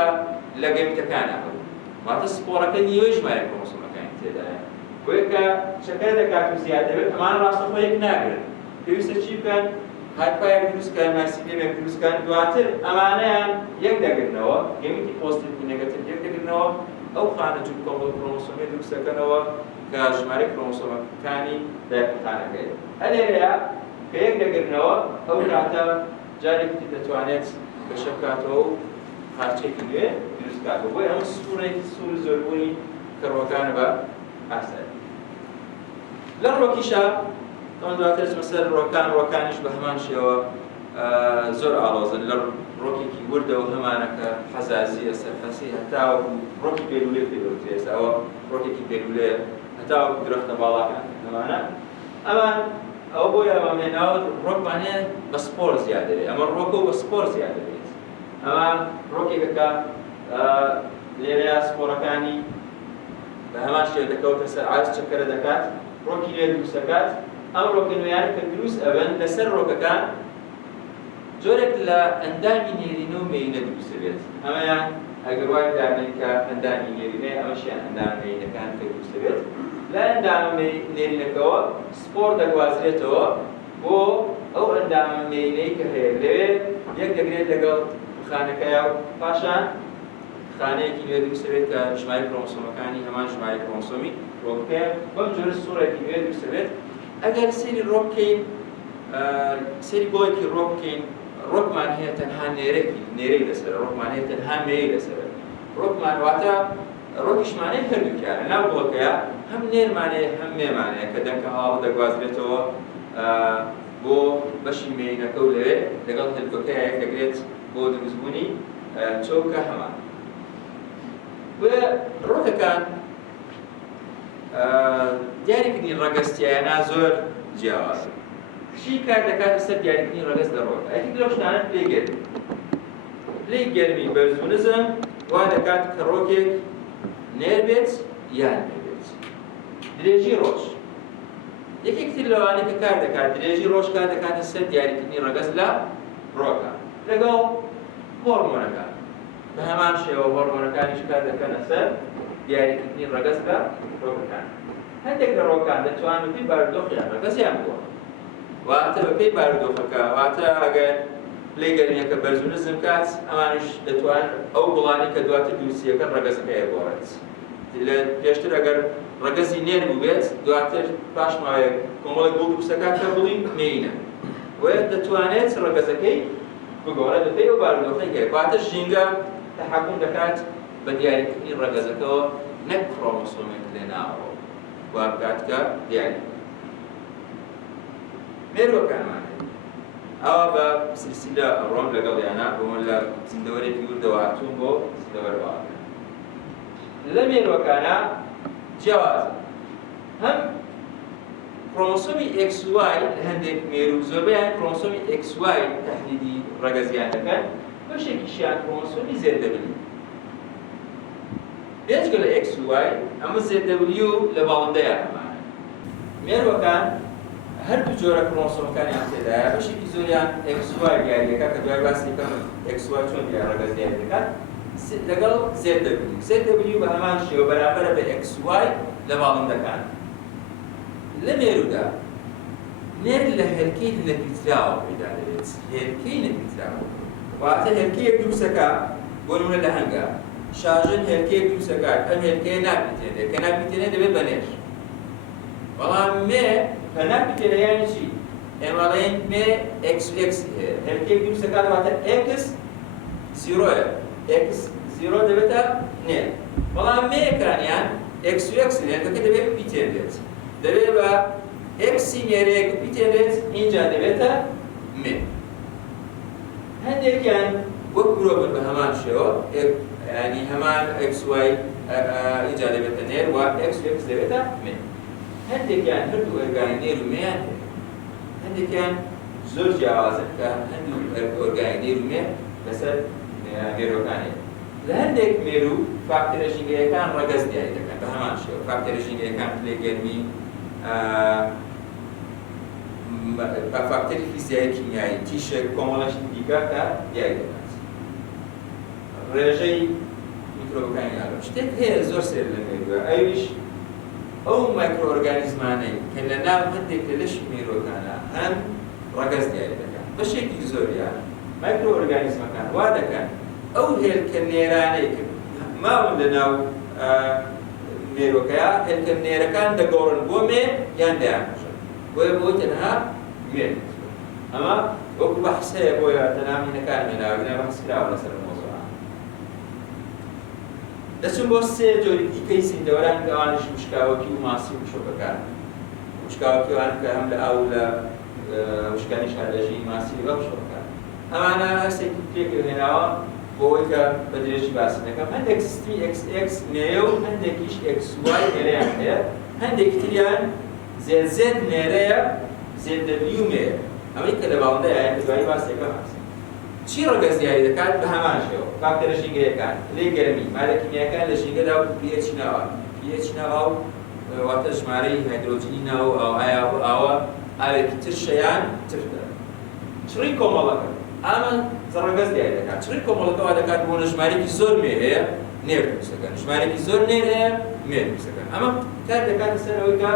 لە گەمیتەکانە هەبوو واتە سپۆرەکە نیوەی ژمارەی کرۆمۆسۆمەکانی تێدایە بۆیە کە چەکەر دەکات و زیاد دەبێت ئەمان ڕاستەخۆ یەک ناگرن پێویستە چی بکەن هایپایەک دروستکەن ماسیلێمێک دروستکەن دواتر ئەمانەیان یەک دەگرنەوە گەمیتی پۆزیتیڤ و نێگەتیڤ یەک دەگرنەوە ئەو خانە جوڵ کۆمەڵ کرۆمۆسۆمی دروست دەکەنەوە کە ژمارەی کرۆمۆسۆمەکانی دایکوتانەکەی ئەلێرەیە کە یەک دەگرنەوە ئەو کاتە جارێکی دەتوانێت بەشە بکاتەوە و پارچەیەکی نوێ دروست بکاتەوە بۆی ئەم سوورێکی سوور زۆربوونی کەڕۆکانە بە ئاسایی لە ڕۆکیشە ئەوان دواتر مەسەر ڕۆکانیش بە هەمان شێوە زۆر ئاڵۆزن لە ڕۆکێکی وردەوە هەمانەکە حەزازیە سەرفەسی هەتاوەکو ڕۆکی پێلولێ پێدەوترێت ئێستا ئەوە ڕۆکێکی پێلولەیە هەتاوەکو درەختە باڵاکان هەمانە ئەمان ئەوە بۆی ئەمامێناوە ڕۆکمانەیە بە سپۆر زیاد دەبێت ئەمە ڕۆکە و بە سپۆر زیاد دەبێت ئەمە ڕۆکێکەکە لێرەیە سپۆرەکانی بە هەمان شێوە دەکەوتە سەر عارس چەکەرە دەکات ڕۆکی لێ دروست دەکات ئەم ڕۆکە نوێیان کە دروست ئەبن لەسەر ڕۆکەکان جۆرێک لە ئەندامی نێرینە و مێینە دروست دەبێت ئەمەیان ئەگەر وای دامێن کە ئەندامی نێرینەیە ئەمەشیان ئەندام مێینەکان کە دروست دەبێت لە ئەندام نێرینەکەەوە سپۆر دەگوازرێتەوە بۆ ئەو ئەندام مێینەی کە هەیە لەوێ یەک دەگرێت لەگەڵ خانەکەیە و پاشان خانەیەکی نوێ دروست دەبێت کە ژمارەی کرۆمۆسۆمەکانی هەمان ژمارەی کرۆمۆسۆمی ڕۆکەکەیە بەم جۆرە سوورێکی نوێ دروست دەبێت ئەگەر سێری ڕۆک بکەین سێری گۆڵێکی ڕۆک بکەین ڕۆکمان هەیە تەنها نێرەی لەسەر ڕۆکمان هەیە تەنها مێی لەسەر ڕۆکمان واتە ڕۆکیشمانەیە هەردووکیانە ناو گۆڵەکەیە هەم نێرمانەیە هەم مێمانەیە کە دەنکە هاڵ دەگوازرێتەوە بۆ بەشی مێینەکە و لەوێ لەگەڵ هەردووکەکەیە یەک دەگرێت بۆ دروستبوونی چۆکە هەمان ڕۆکەکان دیاریکردنی ڕەگەستیانە زۆر جیاوازە چی کار دەکاتە سەر دیاریکردنی ڕەگەست لە ڕۆک ئەیەک لەو شتانە پلەی گەرمی پلەی گەرمی بەرز و نزم وا دەکات کە ڕۆکێک نێر بێت یان نەبێت درێژی ڕۆژ یەکێکتر لەوانەیە کە کار دەکات درێژی ڕۆژ کار دەکاتە سەر دیاریکردنی ڕەگەست لە ڕۆکە لەگەڵ هۆرمۆنەکان بە هەمان شێوە هۆرمۆنەکانیش کار دەکەنە سەر دیاریکردنی ڕەگەست لە ڕۆکەکان هەندێک لە ڕۆکان دەتوانن پێی بارودۆخیان ڕەگەزیان بووە واتە بە پێی بارودۆخەکە واتە ئەگەر پلەی گەرمیەکە بەرز و نزم کات ئەمانش دەتوان ئەو گوڵانی کە دواتر دروستیەکە ڕەگەزەکەیە بۆڕێت لە پێشتر ئەگەر ڕەگەزی نێر بوو بێت دواتر پاش ماوەیەک کۆمەڵێک گوڵ دروستەکان کە بڵین مێینە وە دەتوانێت ڕەگەزەکەی بگۆڕێت بە پێی ئەو بارودۆخەکەی واتە ژینگە تەحەکوم دەکات بە دیاریکردنی ڕەگەزەکەەوە نەک کرۆمۆسۆمێک لێ ناوەوە وا بکات کە دیاری مێرووەکانمان ئەوە بە سلسیلە ڕۆم لەگەڵ یانە بۆمە لە زیندەوەرێکی وردەوە هاتوون بۆ زیندەوەرەوەکە لە مێرووەکانە جیاوازە هەم کرۆمۆسۆمی XY لە هەندێک مێرو زۆربەیان کرۆمۆسۆمی XY تەحلیلی ڕەگەزیان دەکەن بەشێکیشیان کرۆمۆسۆمی ZW بێجگە لە XY ئەمە ZW لە باڵندەیان هەمانە مێرووەکان هەردوو جۆرە کرۆمۆسۆمەکانیان تێدایە بەشێکی زۆریان XY دیاریەکە کە دوای باسی یەکەم XY چۆن ڕەگەز دیاری دەکات لەگەڵ ZW بە هەمان شێوە بەرامبەرە بە XY لە باڵندەکان لە مێروودا نێر لە هێرکەی نەپیتراوە پەیدا دەبێت هێرکەی نەپیتراوە واتە هێلکەیەک دروستەکە بۆ نمونە لە هەنگا شاژن هێلکەیەک دروستەکات ئەم هێلکەیە ناپیتێنێ کە ناپیتێنێ دەبێت بە نێر بەڵام مێ کە ناپیتێنێ یانی چی؟ ئێمەڵێن مێ ئێکس و ئێکسی هەیە هێلکەیەک دروستەکات واتە ئێکس زیرۆیە ئێکس زیرۆ دەبێتە نێر بەڵام مێیەکانیان ئێکس و ئێکس هێلکەکە دەبێت بیتێنێت دەبێت بە ئێکسی نێرەیەک بیتێنێت اینجا دەبێتە مێ هەندێکیان وەک مرۆڤن بە هەمان شێوە ینی هەمان ئێکس وای اینجا دەبێتە نێر و ئێکس و ئێکس دەبێتە مێ هەندێکیان هەردوو ئۆرگانی نێر و مێیان هەیە هەندێکیان زۆر جیاوازن کە هەندوو ئۆرگانی نێر و مێ لەسەر مێرۆکانێت لە هەندێک مێرو فاکتۆرە ژینگەیەکان ڕەگەز دیاری دەکەن بە هەمان شێوە فاکتۆرە ژینگەیەکان پلەی گەرمی بە فاکتۆری فیزیایی کیمیایی تیشێک کۆمەڵەشی دیکە کە دیاری دەکات ڕێژەی میکرۆبەکانی ئالۆ شتێک هەیە زۆر سێر لە مێروە ئەویش ئەو مایکرۆئۆرگانیزمانەی کە لە ناو هەندێک لە لەشی مێرۆکانە هەن ڕەگەز دیاری دەکەن بەشێکی زۆریان مایکرۆئۆرگانیزمەکان وا دەکەن ئەو هێلکە نێرانەی کە ماون لە ناو مێرۆکەیە هێلکە نێرەکان دەگۆڕن بۆ مێ یان دەیانکوژن بۆیە بۆ تەنها مێ ئەمە وەکو بەحسەیە بۆیە تەنها مینەکان مێناوێنە بەحس کراوە لەسەر مۆزوعە دەچم بۆ سێ جۆری دیکەی زیندەوەران کە ئەوانیش وشکاوەکی و ماسی و شۆکەکان وشکاوەکیوان کە هەم لە ئاو لە وشکانی شارەژی ماسی وەک شۆکەکان ئەمانە هەستێکی پێکردێناوە بۆی کە بە درێژی باسی دەکەم هەندێک سیستمی ئێکس نێرە و هەندێکیش ئێکس وای نێرەیان هەیە هەندێکی تریان زێد نێرەیە زێد دەبلیو مێیە ئەمەی کە لە باڵندەیە دوایی باسێکە هەست چی ڕەگەز دیاری دەکات بە هەمان شێوە فاکتۆرە ژینگەیەکان لێی گەرمی مادە کیمیاکان لە ژینگەدا و پێچ ناوە پێچ ناوە واتە ژمارەی هایدرۆجینی ناو ئەو ئایا ئاوە ئاوێکی تر شەیان تردا چڕی کۆمەڵەکە ئەمە ڕەگەز دیاری دەکات چڕی کۆمەڵەکەەوە دەکات بۆ ژمارێکی زۆر مێ هەیە نێر دروستەکەن ژمارێکی زۆر نێر هەیە مێ دروستەکەن ئەمە کار دەکات لەسەر ئەوەی کە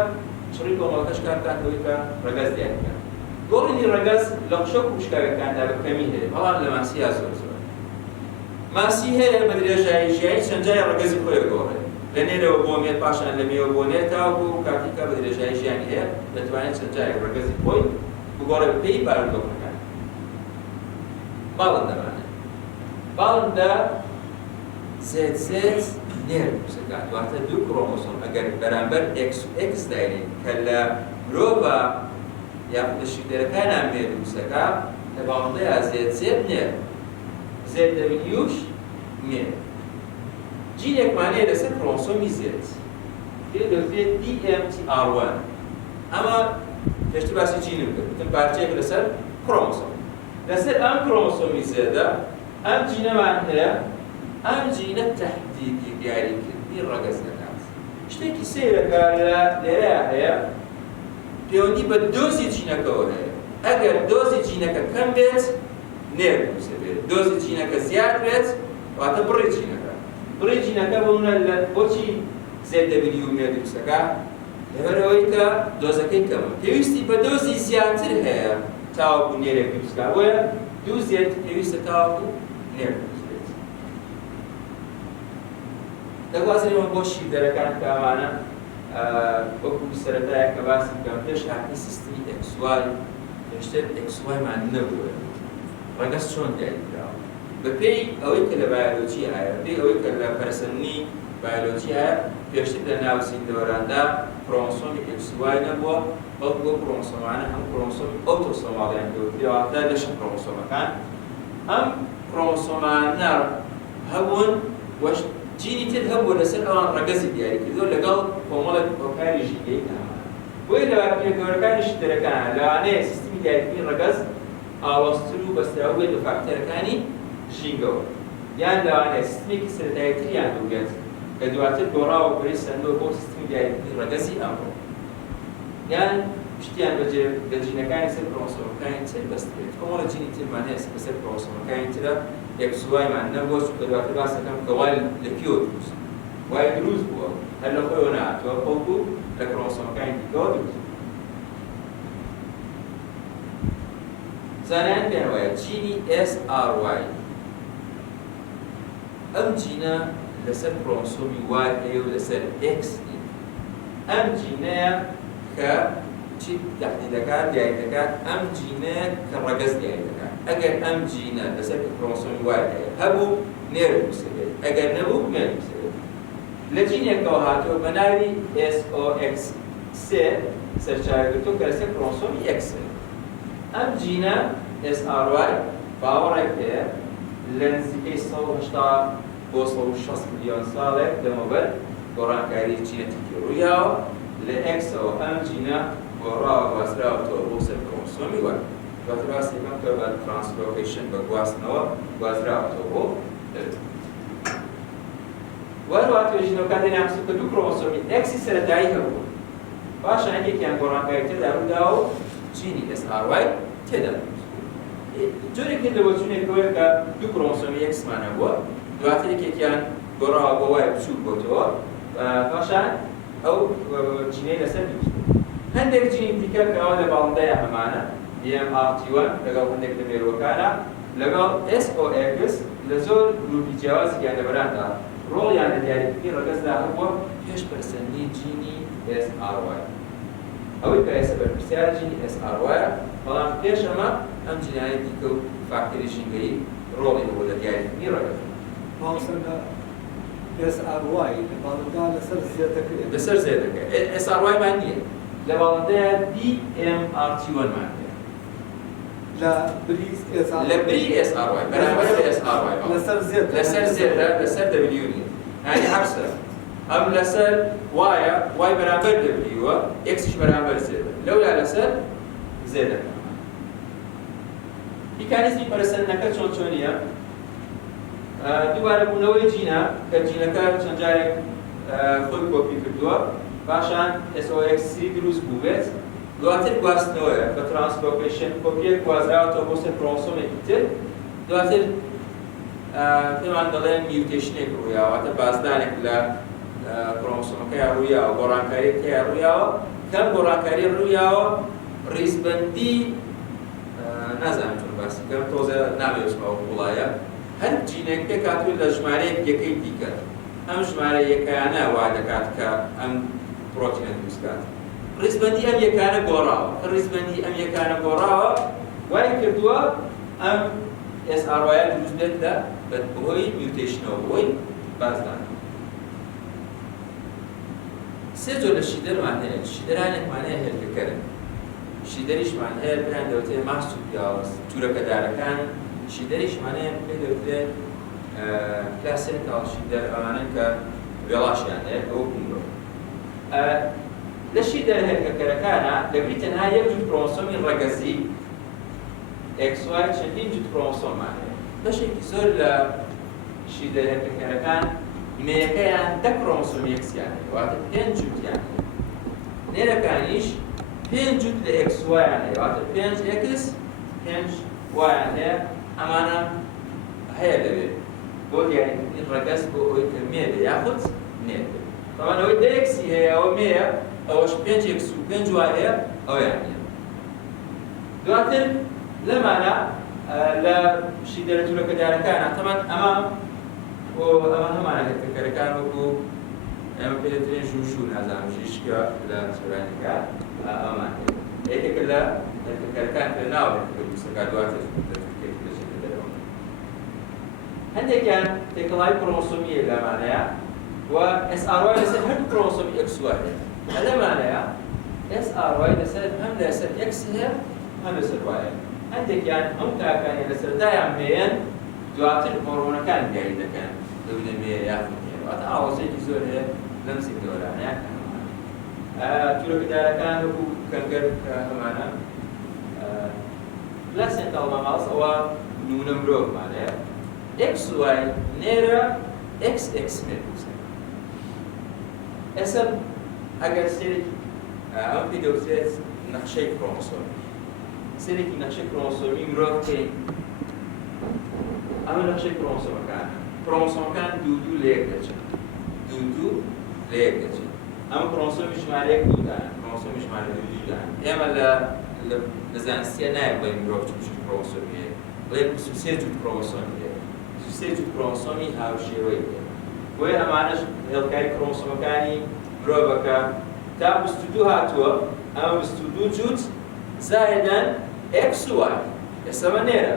چڕی کۆمەڵەکەش کار دەکات ئەوەی کە ڕەگەز دیاری دەکات گۆڕینی ڕەگەز لە قوشە و وشکاوەکاندا بە کەمی هەیە بەڵام لە ماسییا زۆر زۆر ماسی هەیە بە درێژایی ژیایی چەند جای ڕەگەزی خۆی گۆڕێت لە نێرەوە بۆ مێر پاشان لە مێوە بۆ نێر تاوەکو و کاتیکە بە درێژایی ژیانی هەیە دەتوانێت چەند جای ڕەگەزی خۆی بگۆڕێت پێی بارودۆخەکان باڵندەمانە باڵندە زێد نێر دروستەکات واتە دوو کڕۆمۆسۆم ئەگەر بەرامبەر ئێکس و ئێکس داینێت کە لە مرۆڤە یاخود لە شکلەکانیان مێ دروستەکە لە باڵندەیە زێد نێر زێد دەبلیوش مێ جینێکمانەیە لەسەر کڕۆمۆسۆمی زێد پێ دەوترێت DMTR1 ئەمە پێشتر باسی جینم کرد وتم پارچەیەک لەسەر کڕۆمۆسۆم لەسەر ئەم کڕۆمۆسۆمی زێدە ئەم جینەمان هەیە ئەم جینە تەحدیدی دیاریکردنی ڕەگەز دەکات شتێکی سەیرەکە لە لێرەیە هەیە پەیوەندی بە دۆزی جینەکەەوە هەیە ئەگەر دۆزی جینەکە کەم بێت نێر دروست دەبێت دۆزی جینەکە زیاد بێت واتە بڕی جینەکە بڕی جینەکە بۆمونە لە بۆچی زێد دەبلیو مێ دروستەکە لەبەرەوەی کە دۆزەکەی کەمە پێویستی بە دۆزی زیاتر هەیە تاوەکو نێرێک دروستکە بۆیە دوو زێد پێویستە تاوەکو نێر دروست بێت دەگوازرێمە بۆ شیردەرەکان کە ئەمانە وەکو سەرەتایە کە باسی بکەم پێش هاتنی سیستمی ئێکسوای پێشتر ئێکسوایمان نەبووە ڕەگەز چۆن دیاریکراوە بەپێی ئەوەی کە لە بایۆلۆجی هەیە بەپێی ئەوەی کە لە پەرسەندنی بایۆلۆجی هەیە پێشتر لە ناو زیندەوەراندا کڕۆمۆسۆمی ئێکسوای نەبووە بەڵکو بۆ کڕۆمۆسۆمانە هەم کڕۆمۆسۆمی ئۆتۆسۆماڵیان دەوترێتەوە لەشە کڕۆمۆسۆمەکان ئەم کڕۆمۆسۆمانە هەبوون جینی تر هەبووە لەسەر ئەوان ڕەگەزی دیاریکردەوە لەگەڵ کۆمەڵێک هۆکاری ژینگەی هەمان بۆیە لە پێکەوەرەکانی شتەرەکان لەوانەیە سیستمی دیاریکردنی ڕەگەز ئاوەستر و بەستراو بێت بە فاکتەرەکانی ژینگەوە یان لەوانەیە سیستمێکی سەرەتاییتریان بێت کە دواتر گۆڕاوە بەرەی سەندۆ بۆ سیستمی دیاریکردنی ڕەگەزی ئەمڕۆ یان شتیان بە جینەکانی سەر کڕۆمۆسۆمەکانی تر بەست بێت کۆمەڵە جینی ترمان هەیە بەسەر کڕۆمۆسۆمەکانی ترە ئێکسوایمان نەبووە چونکە دواتر باس دەکەم کە وای لە پیۆ دروست وای دروست بووە هەر لە خۆیەوە نهاتووە خۆکو لە کڕۆمۆسۆمەکانی دیکەوە دروست زانایان پێیان وایە جینی SRY ئەم جینە لەسەر کرۆمۆسۆمی Y هەیە و لەسەر X نیە. ئەم جینەیە کە چی تەحدید دەکات دیاری دەکات ئەم جینەیە کە ڕەگەز دیاری دەکات. ئەگەر ئەم جینە لەسەر کرۆمۆسۆمی Y هەیە هەبوو نێر نووسێت، ئەگەر نەبوو نێر نووسێت. لە جینێکەوە هاتووە بە ناوی SOX3 سەرچاوەگرتووە کە لەسەر کرۆمۆسۆمی X هەیە. ئەم جینە SRY باوەڕێک هەیە لە نزیکەی 180 بۆ 160 ملیۆن ساڵێک لەمەوبەر گۆڕانکاری جینەتیکی ڕوویاوە لە X-ەوە ئەم جینە گۆڕاوە گوازراوەتەوە بۆ سەر کرۆمۆسۆمی Y. دواتر باسی دەکەم کە بە ترانسلۆکیشن بە گواستنەوە گوازراوەتەوە بۆ وەروە توێژینەوە کاتێک نامسوو کە دوو کرۆمۆسۆمی X سەرەتایی هەبوو. پاشان یەکێکیان گۆڕانکاری تێدا ڕووداوە و جینی SRY تێدا. جۆرێک لە بۆچوونێکەوەیە کە دوو کرۆمۆسۆمی X-مان هەبووە، دواتر یەکێکیان گۆڕاوە بۆ Y بچووک بۆتەوە، پاشان ئەو جینەی لەسەر نووسبوو. هەندێک جینی دیکە کە ئەوە لە باڵندەیە هەمانە DMRT1 لەگەڵ هەندێک لە مێرووەکانە لەگەڵ SOX لە زۆر گروپی جیاوازێکیان لەبەراندا ڕۆڵیان لە دیاریکردنی ڕەگەزدا هەبووە پێش پەرسەندی جینی SRY. ئەوەی کە ئێستا بەرپرسیارە جینی SRY، بەڵام پێش ئەمە ئەم جینایە دیکە و فاکتەری ژینگەیی ڕۆڵی هەبوو لە دیاریکردنی ڕەگەز. ماوەسەردا SRY لە باڵندا لەسەر زێدەکرێت. لەسەر زێدەکە. SRY مان نییە. لە باڵندەیە DMRT1 مان هەیە. لە بری SRY. لە بری SRY بەرامبەر بە SRY. لەسەر زێد. لەسەر زێدە لەسەر W نیە. یعنی عەکسە. ئەم لەسەر وایە، وای بەرامبەر دەبلیوە، ئێکسیش بەرامبەر زێدە. لەولا لەسەر زێدەکە. میکانیزمی پەرسەندنەکە چۆنیە؟ دووبارە بوونەوەی جینە کە جینەکە چەند جارێک خۆی کۆپی کردووە، پاشان SOX3 دروست بوو بێت، دواتر گواستنەوەیە بە ترانسلۆکیشن کۆپیەک گوازراوەتەوە بۆ سەر کرۆمۆسۆمێکی تر، دواتر پێمان دەڵێن میوتێشنێک ڕوویاوەتە بازدانێک لە کرۆمۆسۆمەکەیە ڕوویاوە، گۆڕانکاریەکەیە ڕوویاوە، کەم گۆڕانکاری ڕوویاوە ڕیزبەندی نازانم چۆن باسی کەم تۆزە نامێوێتمەوە وڵایە هەر جینێک پێک هاتووە لە ژمارەیەک یەکەی دیکە. ئەم ژمارە یەکەیانە وا دەکات کە ئەم پرۆتینە دروستکات. ڕیزبەندی ئەم یەکانە گۆڕاوە. ڕیزبەندی ئەم یەکانە گۆڕاوە وای کردووە ئەم SRY دروست بێت لە بەهۆی میوتێشنەوە، بۆی بازدان. سێ جۆر لە شیدەرمان هەیە. شیدەرانێکمان هەیە هێلکەکەرن. شیدەریشمان هەیە پێیان دەوترێت ماست و پیاوەز تورەکەدارەکان. شیدەریشمان هەیە پێی دەوترێت کلاسیکال شیدەر، ئەوانن کە وێڵاشیان هەیە ئەوە کومرۆ. لە شیدەر هێلکەکەرەکانە دەبی تەنها یەک جوت کرۆمۆسۆمی ڕەگەزی XY چەندین جوت کرۆمۆسۆممان هەیە. بەشێکی زۆر لە شیدەر هێلکەکەرەکان مێیەکەیان 10 کرۆمۆسۆمی X-یان هەیە، واتە 5 جوتیان هەیە. نێرەکانیش 5 جوت لە XY-یان هەیە، واتە 5X 5Y-یان هەیە. ئەمانە هەیە دەبێت بۆ دیاریکردنی ڕەگەز بۆ ئەوەی کە مێ بێ یاخود نێ بێت. طبعاً ئەوەی 10X هەیە ئەوە مێیە، ئەوەش 5X و 5Y هەیە ئەویان نییە. دواتر لەمانە لە شیدەرە تورەکەدارەکانە تەمان ئەمە هەمانە هێلکەکەرەکان وەکو ئێمە پێ دەوترێن ژووشوو نازانم ژیشکە لە سۆرانیەکە ئەمان هەیە. یەکێکە لە هێلکەکەرەکان پێ ناوە هێلکەکە دواتر هەندێکیان تێکەڵای کرۆمۆسۆمیە لەمانەیە و SRY لەسەر هەردوو کرۆمۆسۆمی XY هەیە. لەمانەیە SRY لەسەر هەم لەسەر X هەیە هەم لەسەر Y هەیە. هەندێکیان ئەم تاکانیان لەسەردایان مێیان، دواتر هۆرمۆنەکان دیاری دەکەن لەوێ مێیە یاخود نییە. واتە ئاوازەیەکی زۆر هەیە لەم سێکتۆرانەیە کە هەمانە. تورەکەدارەکان وەکو کەنگەر کە هەمانە پلاسێنتال ماماڵس ئەوە نمونە مرۆڤمان هەیە. XY نێرە XX مێبووسە. ئێستا ئەگەر سێرێکی ئەم پێی دەوترێت نەخشەی کرۆمۆسۆمی، سێرێکی نەخشەی کرۆمۆسۆمی مرۆڤ بکەین، ئەمە نەخشەی کرۆمۆسۆمەکانە. کرۆمۆسۆمەکان دوو لە یەک دەچن، دوو لە یەک دەچن. ئەمە کرۆمۆسۆمی ژمارە 1 دوودانە، کرۆمۆسۆمی ژمارە 2 دوودانە. ئێمە لە لە زانستیە نایە بڵێ مرۆڤ چ کرۆمۆسۆمی هەیە بڵێ 23 جوت کرۆمۆسۆمی هەیە 23 جوت کرۆمۆسۆمی هاوشێوەی هەیە بۆیە ئەمانەش هێڵکاری کرۆمۆسۆمەکانی مرۆڤەکە تا 22 هاتووە ئەمە 22 جوت زایدەن X و Y ئێستا نێرە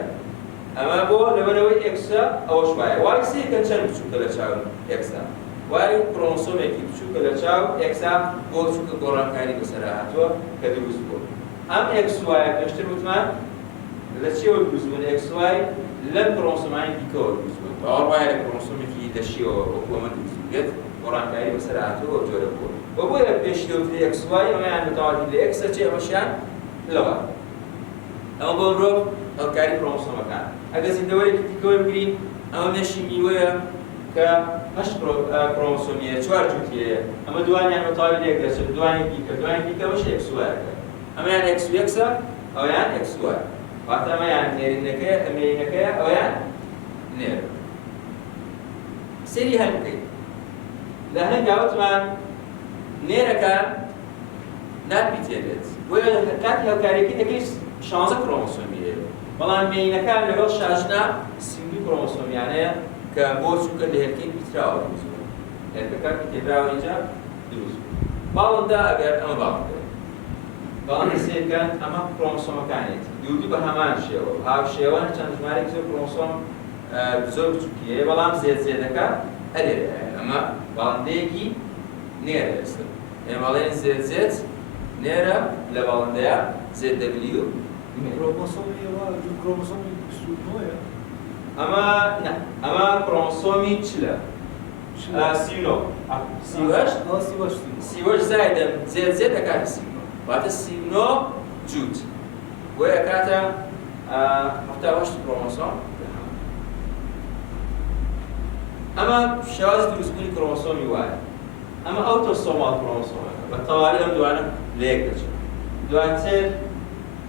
ئەمە بۆ لەبەرەوەی Xە ئەوەش وایە وای سێکە چەند بچووکە لە چاو Xە وای کرۆمۆسۆمێکی بچووکە لە چاو Xە بۆ بچووکە گۆڕانکاری بەسەر هاتووە کە دروست بووە ئەم X و Y پێشتر وتمان لە چیەوە دروست بوون X و Y لەم کرۆمۆسۆمانی دیکەوە دروست بوون باوەڕ وایە لە کرۆمۆسۆمێکی دەشیەوە وەکو ئەمە دروست بێت گۆڕانکاری بەسەر هاتووە ئەو جۆرە بووە و بۆیە پێشی دەوترێ X و Y ئەمەیان متەواتی لە Xە چێ ئەمەشیان لەوە ئەمە بۆ مرۆڤ هەڵکاری کرۆمۆسۆمەکان ئەگەر زیندەوەرێکی دیکەوە بگرین ئەمە مێشی میوەیە کە 8 کرۆمۆسۆمیە 4 جوتی هەیە ئەمە دوانیان متەواتی لە یەک دەچێت دوانی دیکە ئەوەش X و Yەکە ئەمەیان X و Xە ئەویان X و Y واتە ئەمەیان نێرینەکەیە ئەمێرینەکەیە ئەویان نێر سەیری هەڵ بکەین لە هەنگا وتمان نێرەکان ناتبیتێنێت بۆیە کاتی هەڵکاریەکەی دەکەیت 16 کرۆمۆسۆمی هەیە بەڵام مێینەکان لەگەڵ شاژنا 32 کرۆمۆسۆمیانەیە کە بۆ چووکە لە هێلکەی پیتراوە دروست بوون هێلکەکە تێدراوە اینجا دروست بوون باڵندا ئەگەر ئەمە باڵندە باڵندە سێکەن ئەمە کرۆمۆسۆمەکانێتی دوودوو بە هەمان شێوە هاوشێوەن چەند ژمارەی زۆر کرۆمۆسۆم زۆر بچووکی هەیە بەڵام زێدەکە هەرێرە ئەمە باڵندەیەکی نێرە ئێستا ئێمە بەڵێن زێت نێرە لە باڵندەیە ZW ئەمە کرۆمۆسۆمی چلە سیوەش زایدە زێت ئەکاتە سینۆ واتە سینۆ جووت بۆیە ئەکاتە 78 کرۆمۆسۆم ئەمە شێوازی دروستبوونی کرۆمۆسۆمی وایە ئەمە ئۆتۆسۆمال کرۆمۆسۆمەکە بە تەواوی ئەم دوانە لە یەک دەچێت دواتر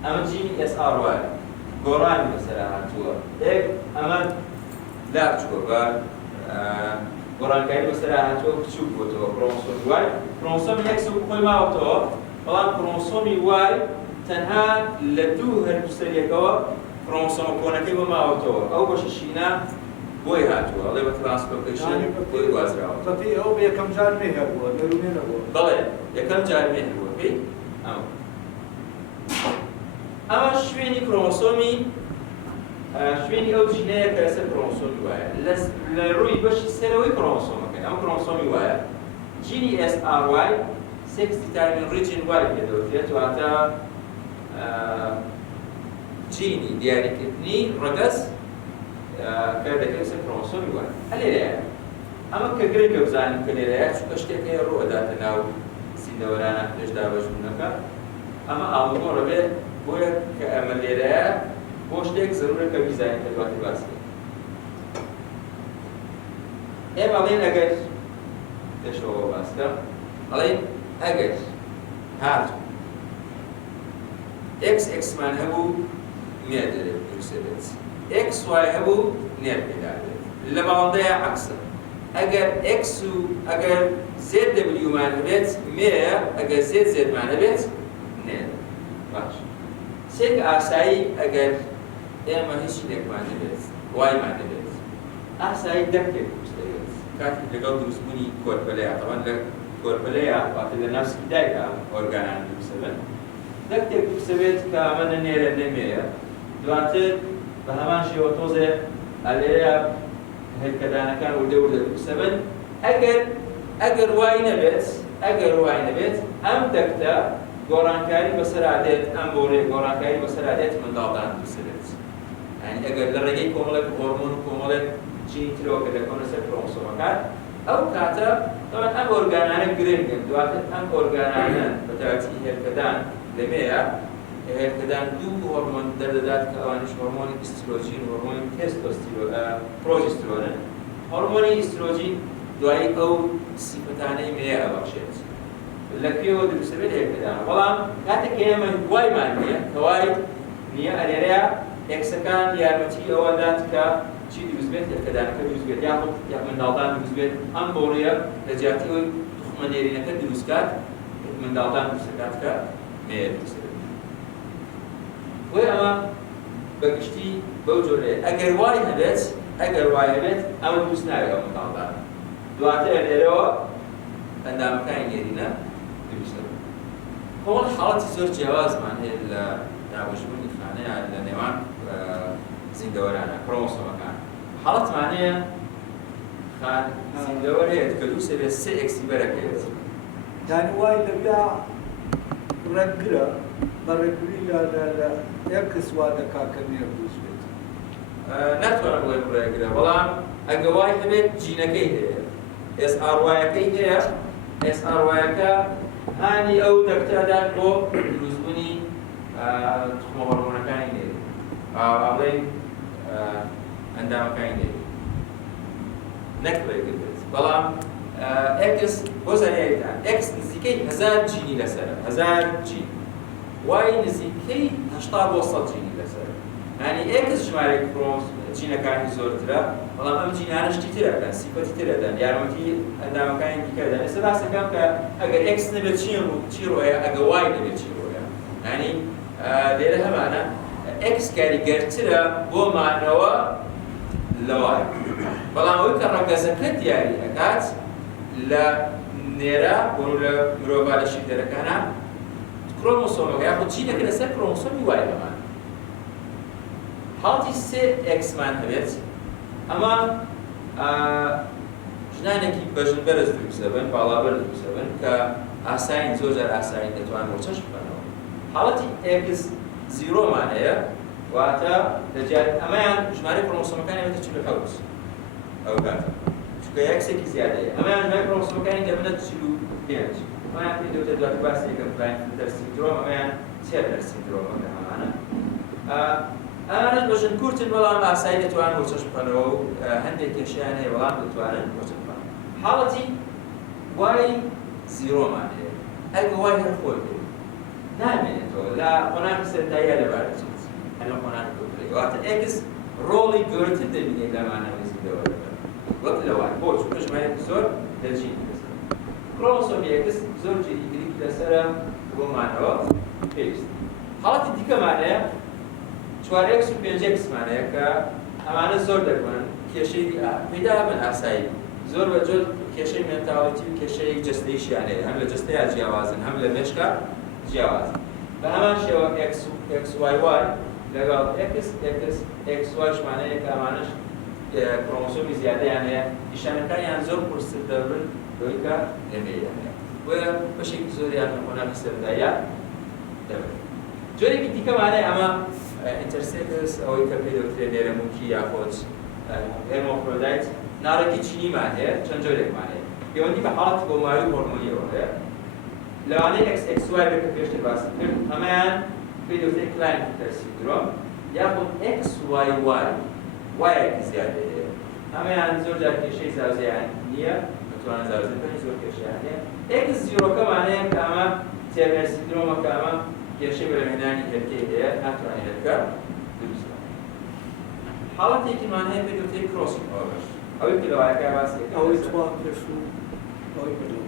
ئەمە جینی SRY گۆڕانی بەسەرا هاتووە ئەمە لا بچووە بە گۆڕانکاری بەسەرا هاتووە بچووک بۆتەوە کرۆمۆسۆمی وای کرۆمۆسۆمی X خۆی ماوەتەوە بەڵام کرۆمۆسۆمی وای تەنها لە دوو هەردووسەریەکەوە کرۆمۆسۆمە کۆنەکەی بۆ ماوەتەوە ئەو بەشە شینە بۆی هاتووە ئەڵێ بە ترانسلۆکیشن بۆی گوازراوە ئەو بە یەکەم جار نەهێبووە نەرونێ نەبووە بەڵێ یەکەم جار نەهێبووە پێی ئەمە شوێنی کرۆمۆسۆمی شوێنی ئەو جینەیە کە لەسەر کرۆمۆسۆمی وایە لە ڕووی بەشی سەرەوەی کرۆمۆسۆمەکە ئەم کرۆمۆسۆمی وایە جینی SRY 60 تایمین ریجن وای پێدەوترێت واتە جینی دیاریکردنی ڕەگەز کە دەکرێت لەسەر کرۆمۆسۆمی وایە هەلێرەیە ئەمە کە گرنگە بزانین کە لێرەیە چونکە شتێک هەیە ڕوئەداتە ناو زیندەوەرانە پێشدا بەشبوونەکە ئەمە ئاڵگۆڕە بێت بۆیە کە ئەمە لێرەیە بۆ شتێک زەرورە کە بیزانین کە دواتر باسی ئێمە ئەڵێن ئەگەر پێشەوە باسکە ئەڵێن ئەگەر هاتوو XXمان هەبوو نێر دەرێت دروستێت XY هەبوو نێر پێدا دێت لە باڵندەیە عەکسە ئەگەر X و ئەگەر ZWمان هەبێت مێیە ئەگەر ZZمان هەبێت نێر باش سێک ئاسایی ئەگەر ئێمە هیچ شتێکمان نەبێت وایمان نەبێت ئاسایی دەکتێک دروستەوێت کاتی لەگەڵ دروستبوونی کۆرپەلەیە تەوان لە کۆرپەلەیە واتە لە ناوسکی دایکە ئۆرگانان دروستەبن دەکتێک دروستەوێت کە ئەمە نەنێرە نەمێیە دواتر بە هەمان شێوە تۆزێ ئەلێرە هێلکەدانەکان وردە دروستەبن ئەگەر وای نەبێت ئەم دەکتە گۆڕانکاری بەسەرادێت ئەم بۆرێ گۆڕانکاری بەسەرادێت منداڵدان دروستەبێت یعنی ئەگەر لە ڕێگەی کۆمەڵێک هۆرمۆن و کۆمەڵێک جینی ترەوە کە دەکەونە سەر کرۆمۆسۆمەکان ئەو کاتە تەوان ئەم ئۆرگانانە گرنگن دواتر ئەم ئۆرگانانە بە تایبەتی هێلکەدان لەمەیە هێلکەدان دوو هۆرمۆن دەردەدات کە ئەوانش هۆرمۆنی ئیسترۆژین و هۆرمۆنی پرۆژسترۆنن هۆرمۆنی ئیسترۆژین دوایی ئەو سیفەتانەی مێیە ئەبەخشێت لەکوێوە دروستەبێت هێلکەدان بەڵام کاتێک ئێمە وایمان نییە کە وای نییە ئەلێرەیە ئێکسەکان یارمەتی ئەوە دات کە چی دروست بێت هێلکەدانەکە دروست بێت یا منداڵدان دروست بێت ئەم بۆڕەیە لە جیاتی ئەوی توخمە نێرینەکە دروستکات منداڵدان دروستکات کە مێیە دروست بێت بۆیە ئەمە بەگشتی بەو جۆرەیە ئەگەر وای هەبێت ئەمە دروست ناوێت ئەو منداڵدانە دواتر لێرەوە ئەندامەکانی نێرینە دروستە بۆڵ حاڵەتی زۆر جیاوازمان هەیە لە دابەشبوونی خانەیە لە نێوان زیندەوەرانە کرۆمۆسۆمەکان حاڵەتمان هەیە زیندەوەر هەیە کە دوو سەبێت سێ ئێکسی بەرەکەوێت یعنی وای لەبیا ڕەنگرە بە ڕێگری لە ئێکس وا دەکا کە نێر دروست بێت ناتوانم بڵێم ڕێگرە بەڵام ئەگە وای هەبێت جینەکەی هەیە SRY-یەکەی هەیە SRY-یەکە هانی ئەو دەکتەدات بۆ دروستبوونی تخمە هۆرمۆنەکانی نێری ئاڵێ ئەندامەکانی نێری نەک ڕێگر بێت بەڵام X بۆ زانیاریتان X نزیکەی 1000 جینی لەسەرە 1000 جین وای نزیکەی 80 بۆ 100 جینی لەسەرە یعنی X ژمارەی جینەکانی زۆرترە بەڵام ئەم جینانە شتی ترەکەن سیفەتی ترەدەن یارمەتی ئەندامەکانی دیکەدەن ئێستا باسەکەم کە ئەگەر X نەبێت چی ڕۆیە ئەگە وای نەبێت چی ڕۆیە یعنی لێرە هەمانە X کاریگەرترە بۆ مانەوە لە وای بەڵام ئەوەی کە ڕەگەزەکە دیاری ئەکات لە نێرە بۆ لە مرۆڤ لە شیردەرەکانە کرۆمۆسۆمەکە یاخود جینەکە لەسەر کرۆمۆسۆمی وای هەمان حاڵەتی سێ ئێکسمان هەبێت ئەمە ژنانێکی بەژنبەرز دروست دەبن باڵابەر دروست دەبن کە ئاساین زۆر جار ئاساین دەتوان بۆ چەشت بکەنەوە حاڵەتی ئێکس زیرۆمان هەیە واتە ئەمەیان ژمارەی کرۆمۆسۆمەکانی هەبێتە 47 ئەو کاتە چونکە یەکسێکی زیادەیە ئەمەیان ژمارەی کرۆمۆسۆمەکانی دەبنە 45 ئەمەیان پێی دەوتێت دواتر باسی یەکەم کلاینفلتەر سیندرۆم ئەمەیان چێرلەر سیندرۆمەکە ئەمانە ئەمانە بەژن کورتن بەڵام ئاسایی دەتوانن بۆ چەشت بکەنەوە و هەندێک کێشیان هەیە بەڵام دەتوانن بۆ چەشت بکەن حاڵەتی وای زیرۆمان هەیە ئەگە وای هەر خۆی بێت نامێنێتەوە لە قۆناغی سەرەتاییە لەبارە چیت هەنە قۆناغی کۆترەی واتە ئێکس ڕۆڵی گەورەتر دەبینێت لەمانەوەی زیندەوەرەکە وەک لە وای بۆ چونکە ژمارەیەکی زۆر دەرجین لەسەر کرۆمۆسۆمی ئێکس زۆر جێری گریک لەسەرە بۆ مانەوە پێویست حاڵەتی دیکەمان هەیە 4X و 5Xمان هەیە کە ئەمانە زۆر دەکەن کێشەی پەیدا بن ئاسایی زۆر بەجۆر کێشەی مێنتاڵیتی و کێشەی جەستەیشیان هەیە هەم لە جەستەیە جیاوازن هەم لە مێشکە جیاوازن بە هەمان شێوە XYY لەگەڵ XY ژمانەیە کە ئەمانەش کرۆمۆسۆمی زیادەیان هەیە نیشانەکانیان زۆر قورستر دەبن لەوەی کە لەمێیان هەیە بۆیە بەشێکی زۆریان لە قۆناغی سەرەتاییە دەبن جۆرێکی دیکەمان هەیە ئەمە ئینتەرسێکس ئەوەی کە پێی دەوترێت لێرە موکی یاخۆت هێرمۆفرۆدایت ناڕێکی چینیمان هەیە چەند جۆرێکمان هەیە پەیوەندی بە حاڵەتی بۆماوی هۆرمۆنیەوە هەیە لەوانەیە XXY بێت کە پێشتر باسی کرد ئەمەیان پێی دەوترێت کلاینفلتەر سیندرۆم یاخود XYY وایەکی زیادە هەیە ئەمەیان زۆر جار کێشەی زاوزەیان نییە دەتوانن زاوزە بکەن زۆر کێشەیان هەیە X زیرۆکەمان هەیە کە ئەمە تێرنەر سیندرۆمە کە ئەمە کێشەی بەرهێنانی هێرکەی هەیە ناتوانێت هێرکە دروست بکات حاڵەتێکیمان هەیە پێی دەوترێت کرۆسینگ ئۆڤەر ئەوەی کە لەوایەکە باسی دەکەن ئەوەی چوار پێش و ئەوەی کردو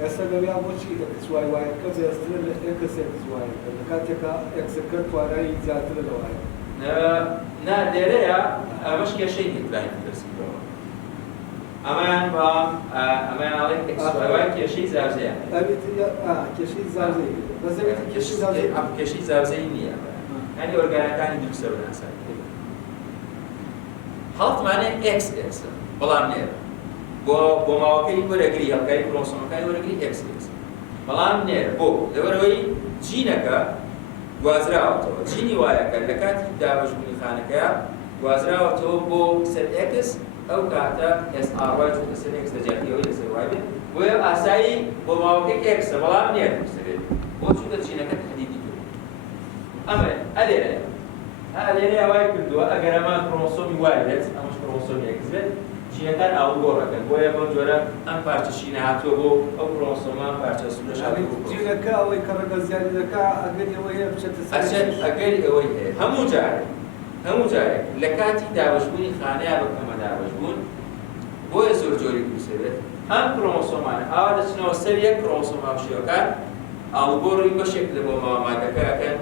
ئێستا گەویان بۆچی XY وایەکە بێزترە لە ئێکس XYەکە لە کاتێکە ئێکسەکە توانایی زیاترە لە وایە نا لێرەیە ئەمەش کێشەی کلاینفلتەر سیندرۆمە ئەمان بەڵام ئەمان ئاڵێ XYY کێشەی زاوزەیان کێشەی زاوزەی بەزەوێت کێشەی زاوزەی کێشەی زاوزەی نییە هەنی ئۆرگانەکانی دروستە بن ئاسایی حاڵەتمانەیە X بەڵام نێرە بۆ ماوەکەی وەرەگری هەڵگای کرۆمۆسۆمەکانی وەرەگری X بەڵام نێرە بۆ لەبەرەوەی جینەکە گوازراوەتەوە جینی وایەکە لە کاتی دابەشبوونی خانەکەیە گوازراوەتەوە بۆ سەر X ئەو کاتە SRY چونکە سەر X دەجاتیەوەی لەسەر Y بێت بۆیە ئاسایی بۆ ماوەکەی X بەڵام نێرە دروستە بێت بۆ چونکە جینەکە تهدیدی کرد ئەمە ئەلێرەیە وای کردووە ئەگەر ئەمە کرۆمۆسۆمی وای بێت ئەمەش کرۆمۆسۆمی X بێت جینەکان ئاڵگۆڕەکەن بۆیە بەم جۆرە ئەم پارچەشینە هاتووە بۆ ئەو کرۆمۆسۆمان پارچە سوودەش جینەکە ئەوەی کە ڕەگە زیادی دەکا ئەگەری ئەوەی هەیە بچێتە ئەگەری ئەوەی هەیە هەموو جارێک لە کاتی دابەشبوونی خانەیە بکەمە دابەشبوون بۆیە زۆر جۆری دروست بێت ئەم کرۆمۆسۆمانە ئاوا دەچنەوە سەر یەک کرۆمۆسۆم هاوشێوەکان ئاڵگۆڕی بەشێک لە بۆ ماماگەکەکەن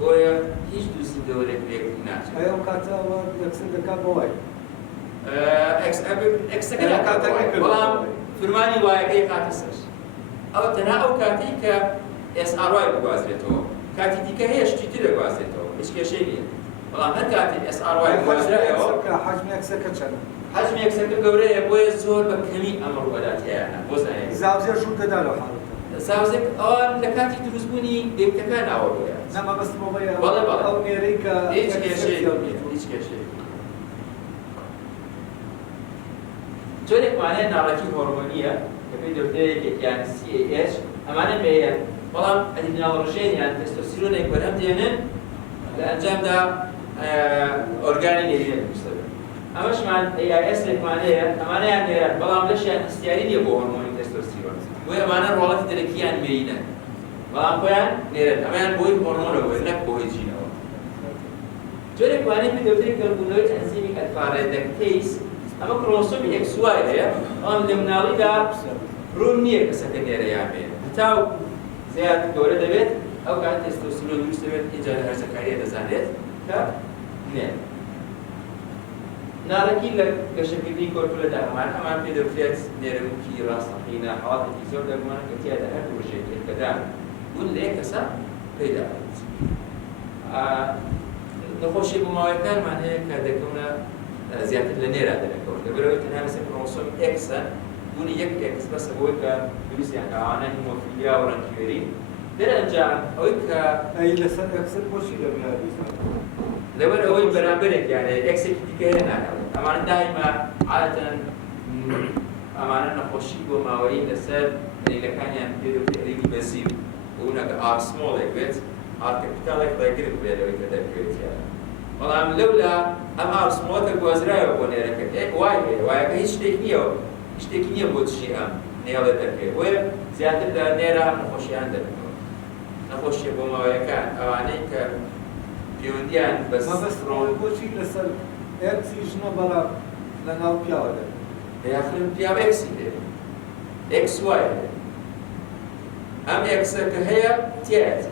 بۆیە هیچ دوو زیندەوەرێک لێک ناچێت. ئەو کاتەوە یەکسەر دەکات بەوای ئەکسەکە بەڵام فرمانی وایەکەی خاتە سەر. ئەوە تەنها ئەو کاتەی کە SRY بگوازرێتەوە، کاتی دیکە هەیە شتی تر دەگوازرێتەوە، هیچ کێشەی نییە. بەڵام هەر کاتی SRY بگوازرایەوە حەجمی یەکسەکە چەندە؟ حەجمی یەکسەکە گەورەیە بۆیە زۆر بە کەمی ئەمە ڕوئەداتیانە بۆ زانایە. زاوزێ ژوور دەدا لەو حاڵەتە. زاوزێک ئەوان لە کاتی دروستبوونی بێکتەکان ئاوەڕۆیە. نەما بەستمەوەیە بەڵێ ئەو نێرەی کە هیچ کێشەی هیچ کێشەی. جۆرێک وانەیە ناڕەکی هۆرمۆنیە کە پێی دەوترێت یان CAH ئەمانە مێیە، بەڵام ئەدریناڵۆژین یان تێستۆستیرۆنێک بەرهەم دێنن لە ئەنجامدا ئۆرگانی نێرینە دروست دەبێت. ئەمەشمان AIS لێکمانەیە، ئەمانەیان نێران بەڵام لەشیان ئیستیاری نییە بۆ هۆرمۆنی تێستۆستیرۆن. بۆیە ئەمانە ڕۆڵەتی دەرەکیان مێینە، بەڵام خۆیان نێرن، ئەمەیان بۆی هۆرمۆنەوە نەک بۆی جینەوە. جۆرێک وانەیە پێی دەوترێت کەربوونەوەی ئەنزیمی ئەلفا-ڕێدەکتەیز ئەمە کڕۆمۆسۆمی XY هەیە، بەڵام لە مناڵیدا ڕوون نییە کەسەکە نێرەیان بێت. هەتا زیاد گەورە دەبێت ئەو کات تێستۆستیرۆن دروست دەبێت ئینجا لە هەرزەکاریە دەزانێت کە نێر. ناڕەکی لە گەشەکردنی کۆرپۆلەدا ئەمان پێ دەوترێت نێرەموکی ڕاستەقینە حاڵاتێکی زۆر دەگومانە کە تیادا هەر ڕۆژێک کەدا بوون لە یەک کەسە پەیدا بێت. نەخۆشی بۆماوەیەکانمان هەیە کە دەکەونە زیاتر لە نێرا دەرەکەوت لەبەرەوەی تەنها لەسەر کڕۆمۆسۆم X-ە بوونی یەک X بەسە بۆی کە دروستیان کە ئەوانە هیمۆفیلیا و ڕەنکیوێری دەرەنجام ئەوەی کە ئەی لەسەر ئەکسەر بۆچی دەبێت لەبەر ئەوەی بەرامبەرێک یانە X-ێکی دیکە هەیە ناکەوێت. ئەمانە دایما عادەتەن ئەمانە نەخۆشی بۆ ماوەیی لەسەر دلیلەکانیان پێ دەوترێت هەرێکی بەزیم بوونەکە R سمۆڵێک بێت R کەپیتاڵێک ڕێگرت بێت لەوەی کە دەکرێتیانە. بەڵام لەولا ئەم R سمۆڵەکە گوازرایەوە بۆ نێرەکە وای هەیە، وایەکە هیچ شتێک نییەوە، شتێکی نییە بۆ چی ئەم نێڵێ دەکرێت. بۆیە زیاتر لە نێرە ئەم نەخۆشییان دەبێتەوە. نەخۆشیە بۆ ماوەیەکان ئەوانەی کە پەیوەندیان بەس مەبەستڕۆڵی بۆچی لەسەر ئەکسی ژنە بەڵام لە ناو پیاوە دەبێت. یاخن پیاو X-ی دێت XY دێت. ئەم X-ە کە هەیە تیایەت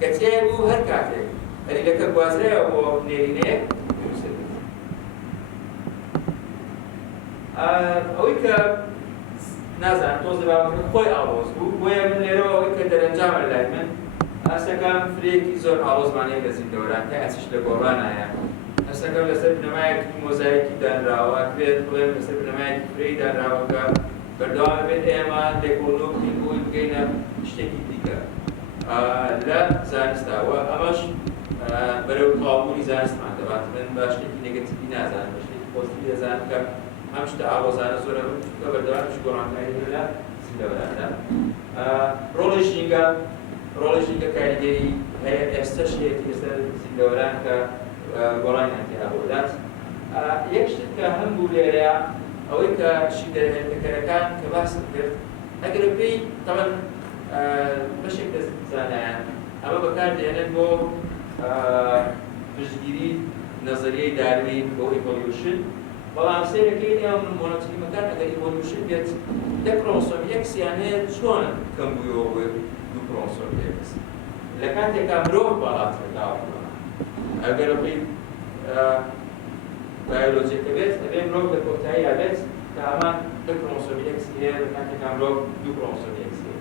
کە تیای بوو هەر کاتێک هەریلەکە گوازرایەوە بۆ نێرینەیەک دروست دەبێت. ئەوەی کە نازانم تۆزە باوەکە خۆی ئاڵۆز بوو، بۆیە من لێرەوە ئەوەی کە دەرەنجامە لای من ئەسەکەم فرێکی زۆر ئاڵۆزمانەیە لە زیندەوەران کە ئەچش لە گۆڕانایە. ئەسەکەم لەسەر بنەمایەکی مۆزایەکی دانراوە کرێت بڵێم لەسەر بنەمایەکی فرەی دانراوەکە بەردەوام بێت ئێمە لێکۆڵۆکی بووی بگەینە شتێکی دیکە لە زانستاوە. ئەمەش بەرەو تەواوبوونی زانستمان دەبات. من بە شتێکی نێگەتیڤی نازانم، بە شتێکی پۆزیتیڤ دەزانم کە ئەم شتە ئاڵۆزانە زۆرە بن چونکە بەردەوامش گۆڕانکاری لە زیندەوەراندا. ڕۆڵی ژینگە کاریگەری هەیە ئێستاش هەیەی لەسەر زیندەوەران کە گۆڕانیان تێدا بۆدات. یەک شت کە هەم بوو لێرەیە ئەوەی کە شی دەرهێنەرەکان کە باسم کرد ئەگەر پێی تەمەن بەشێک دەزانایان ئەمە بەکاردێنێت بۆ پشتگیری نەزەریەی داروین بۆ ئیڤۆلیوشن. بەڵام سەیرەکەی نێوان مۆنۆکسیدیمەکان ئەگەر ئیڤۆلیوشن بێت یەک کڕۆمۆسۆم X-یان هەیە چۆن کەم بوویەوە بۆ دوو کڕۆمۆسۆم X لە کاتێکا مرۆڤ باڵاترەکەوە. ئەگەر بڵێ بایۆلۆجیەکە بێت ئەبێ مرۆڤ لە کۆتاییدا بێت کە ئەمان دوو کڕۆمۆسۆمی X هەیە لە کاتێکا مرۆڤ دوو کڕۆمۆسۆمی X هەیە.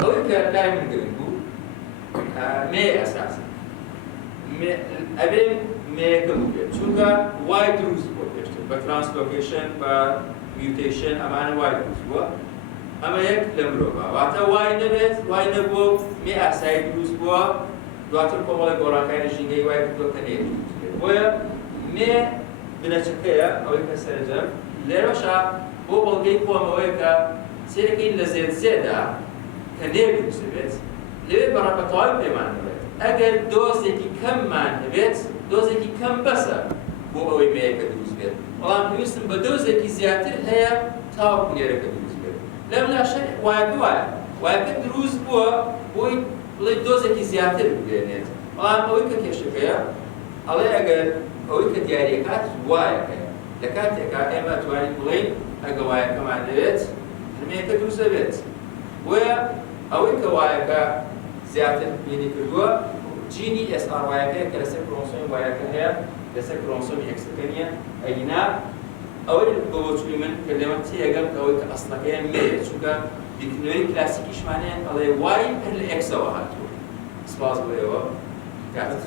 ئەوەی کە لای من گرنگ بوو مێ ئەساسا ئەبێ مێیەکە بوو بێت چونکە وای دروست بووە پێشتر بە ترانسلۆکیشن بە میوتیشن ئەمانە وای دروست بووە. ئەمە یەک لە مرۆڤە واتە وای نەبێت وای نەبووە مێ ئاسایی دروست بووە دواتر کۆمەڵی گۆڕانکاری ژینگەی وای کردووە کە نێر دروست بێت. بۆیە مێ بنەچەکەیە ئەوەی کە سەرنجەم لێرەشە بۆ بەڵگەی خۆمەوەی کە سێرەکەی لە زێدا کە نێر دروست بێت لەوێ بەڕەپەتەواوی پێمان دەبێت. ئەگەر دۆزێکی کەممان هەبێت دۆزێکی کەم بەسە بۆ ئەوەی مێیەکە دروست بێت. بەڵام پێویستم بە دۆزێکی زیاتر هەیە تاوەکو نێرەکە دروست بێت. لەم لاشە وایەکە وایەکە دروست بووە بۆی بڵێ دۆزێکی زیاتر بگێنێت. بەڵام ئەوەی کە کێشەکەیە ئەڵێ ئەگەر ئەوەی کە دیاریەکات وایەکەیە لە کاتێکا ئێمە توانین بڵێین ئەگە وایەکەمان دەوێت مێیەکە دروست دەبێت. بۆیە ئەوەی کە وایەکە زیاتر بینی کردووە جینی SRY-ەکەیە کە لەسەر کرۆمۆسۆمی وایەکە هەیە لەسەر کرۆمۆسۆمی X-ەکە نییە ئەینا ئەوەی بە بۆچووی من کە لێمە تێگەم کە ئەوەی کە ئەسڵەکەیان نییە چونکە دیکشنەری کلاسیکیشمانەیە ئەڵێ وای هەر لە X-ەوە هاتووە سپاس بۆ ئێوە کاتت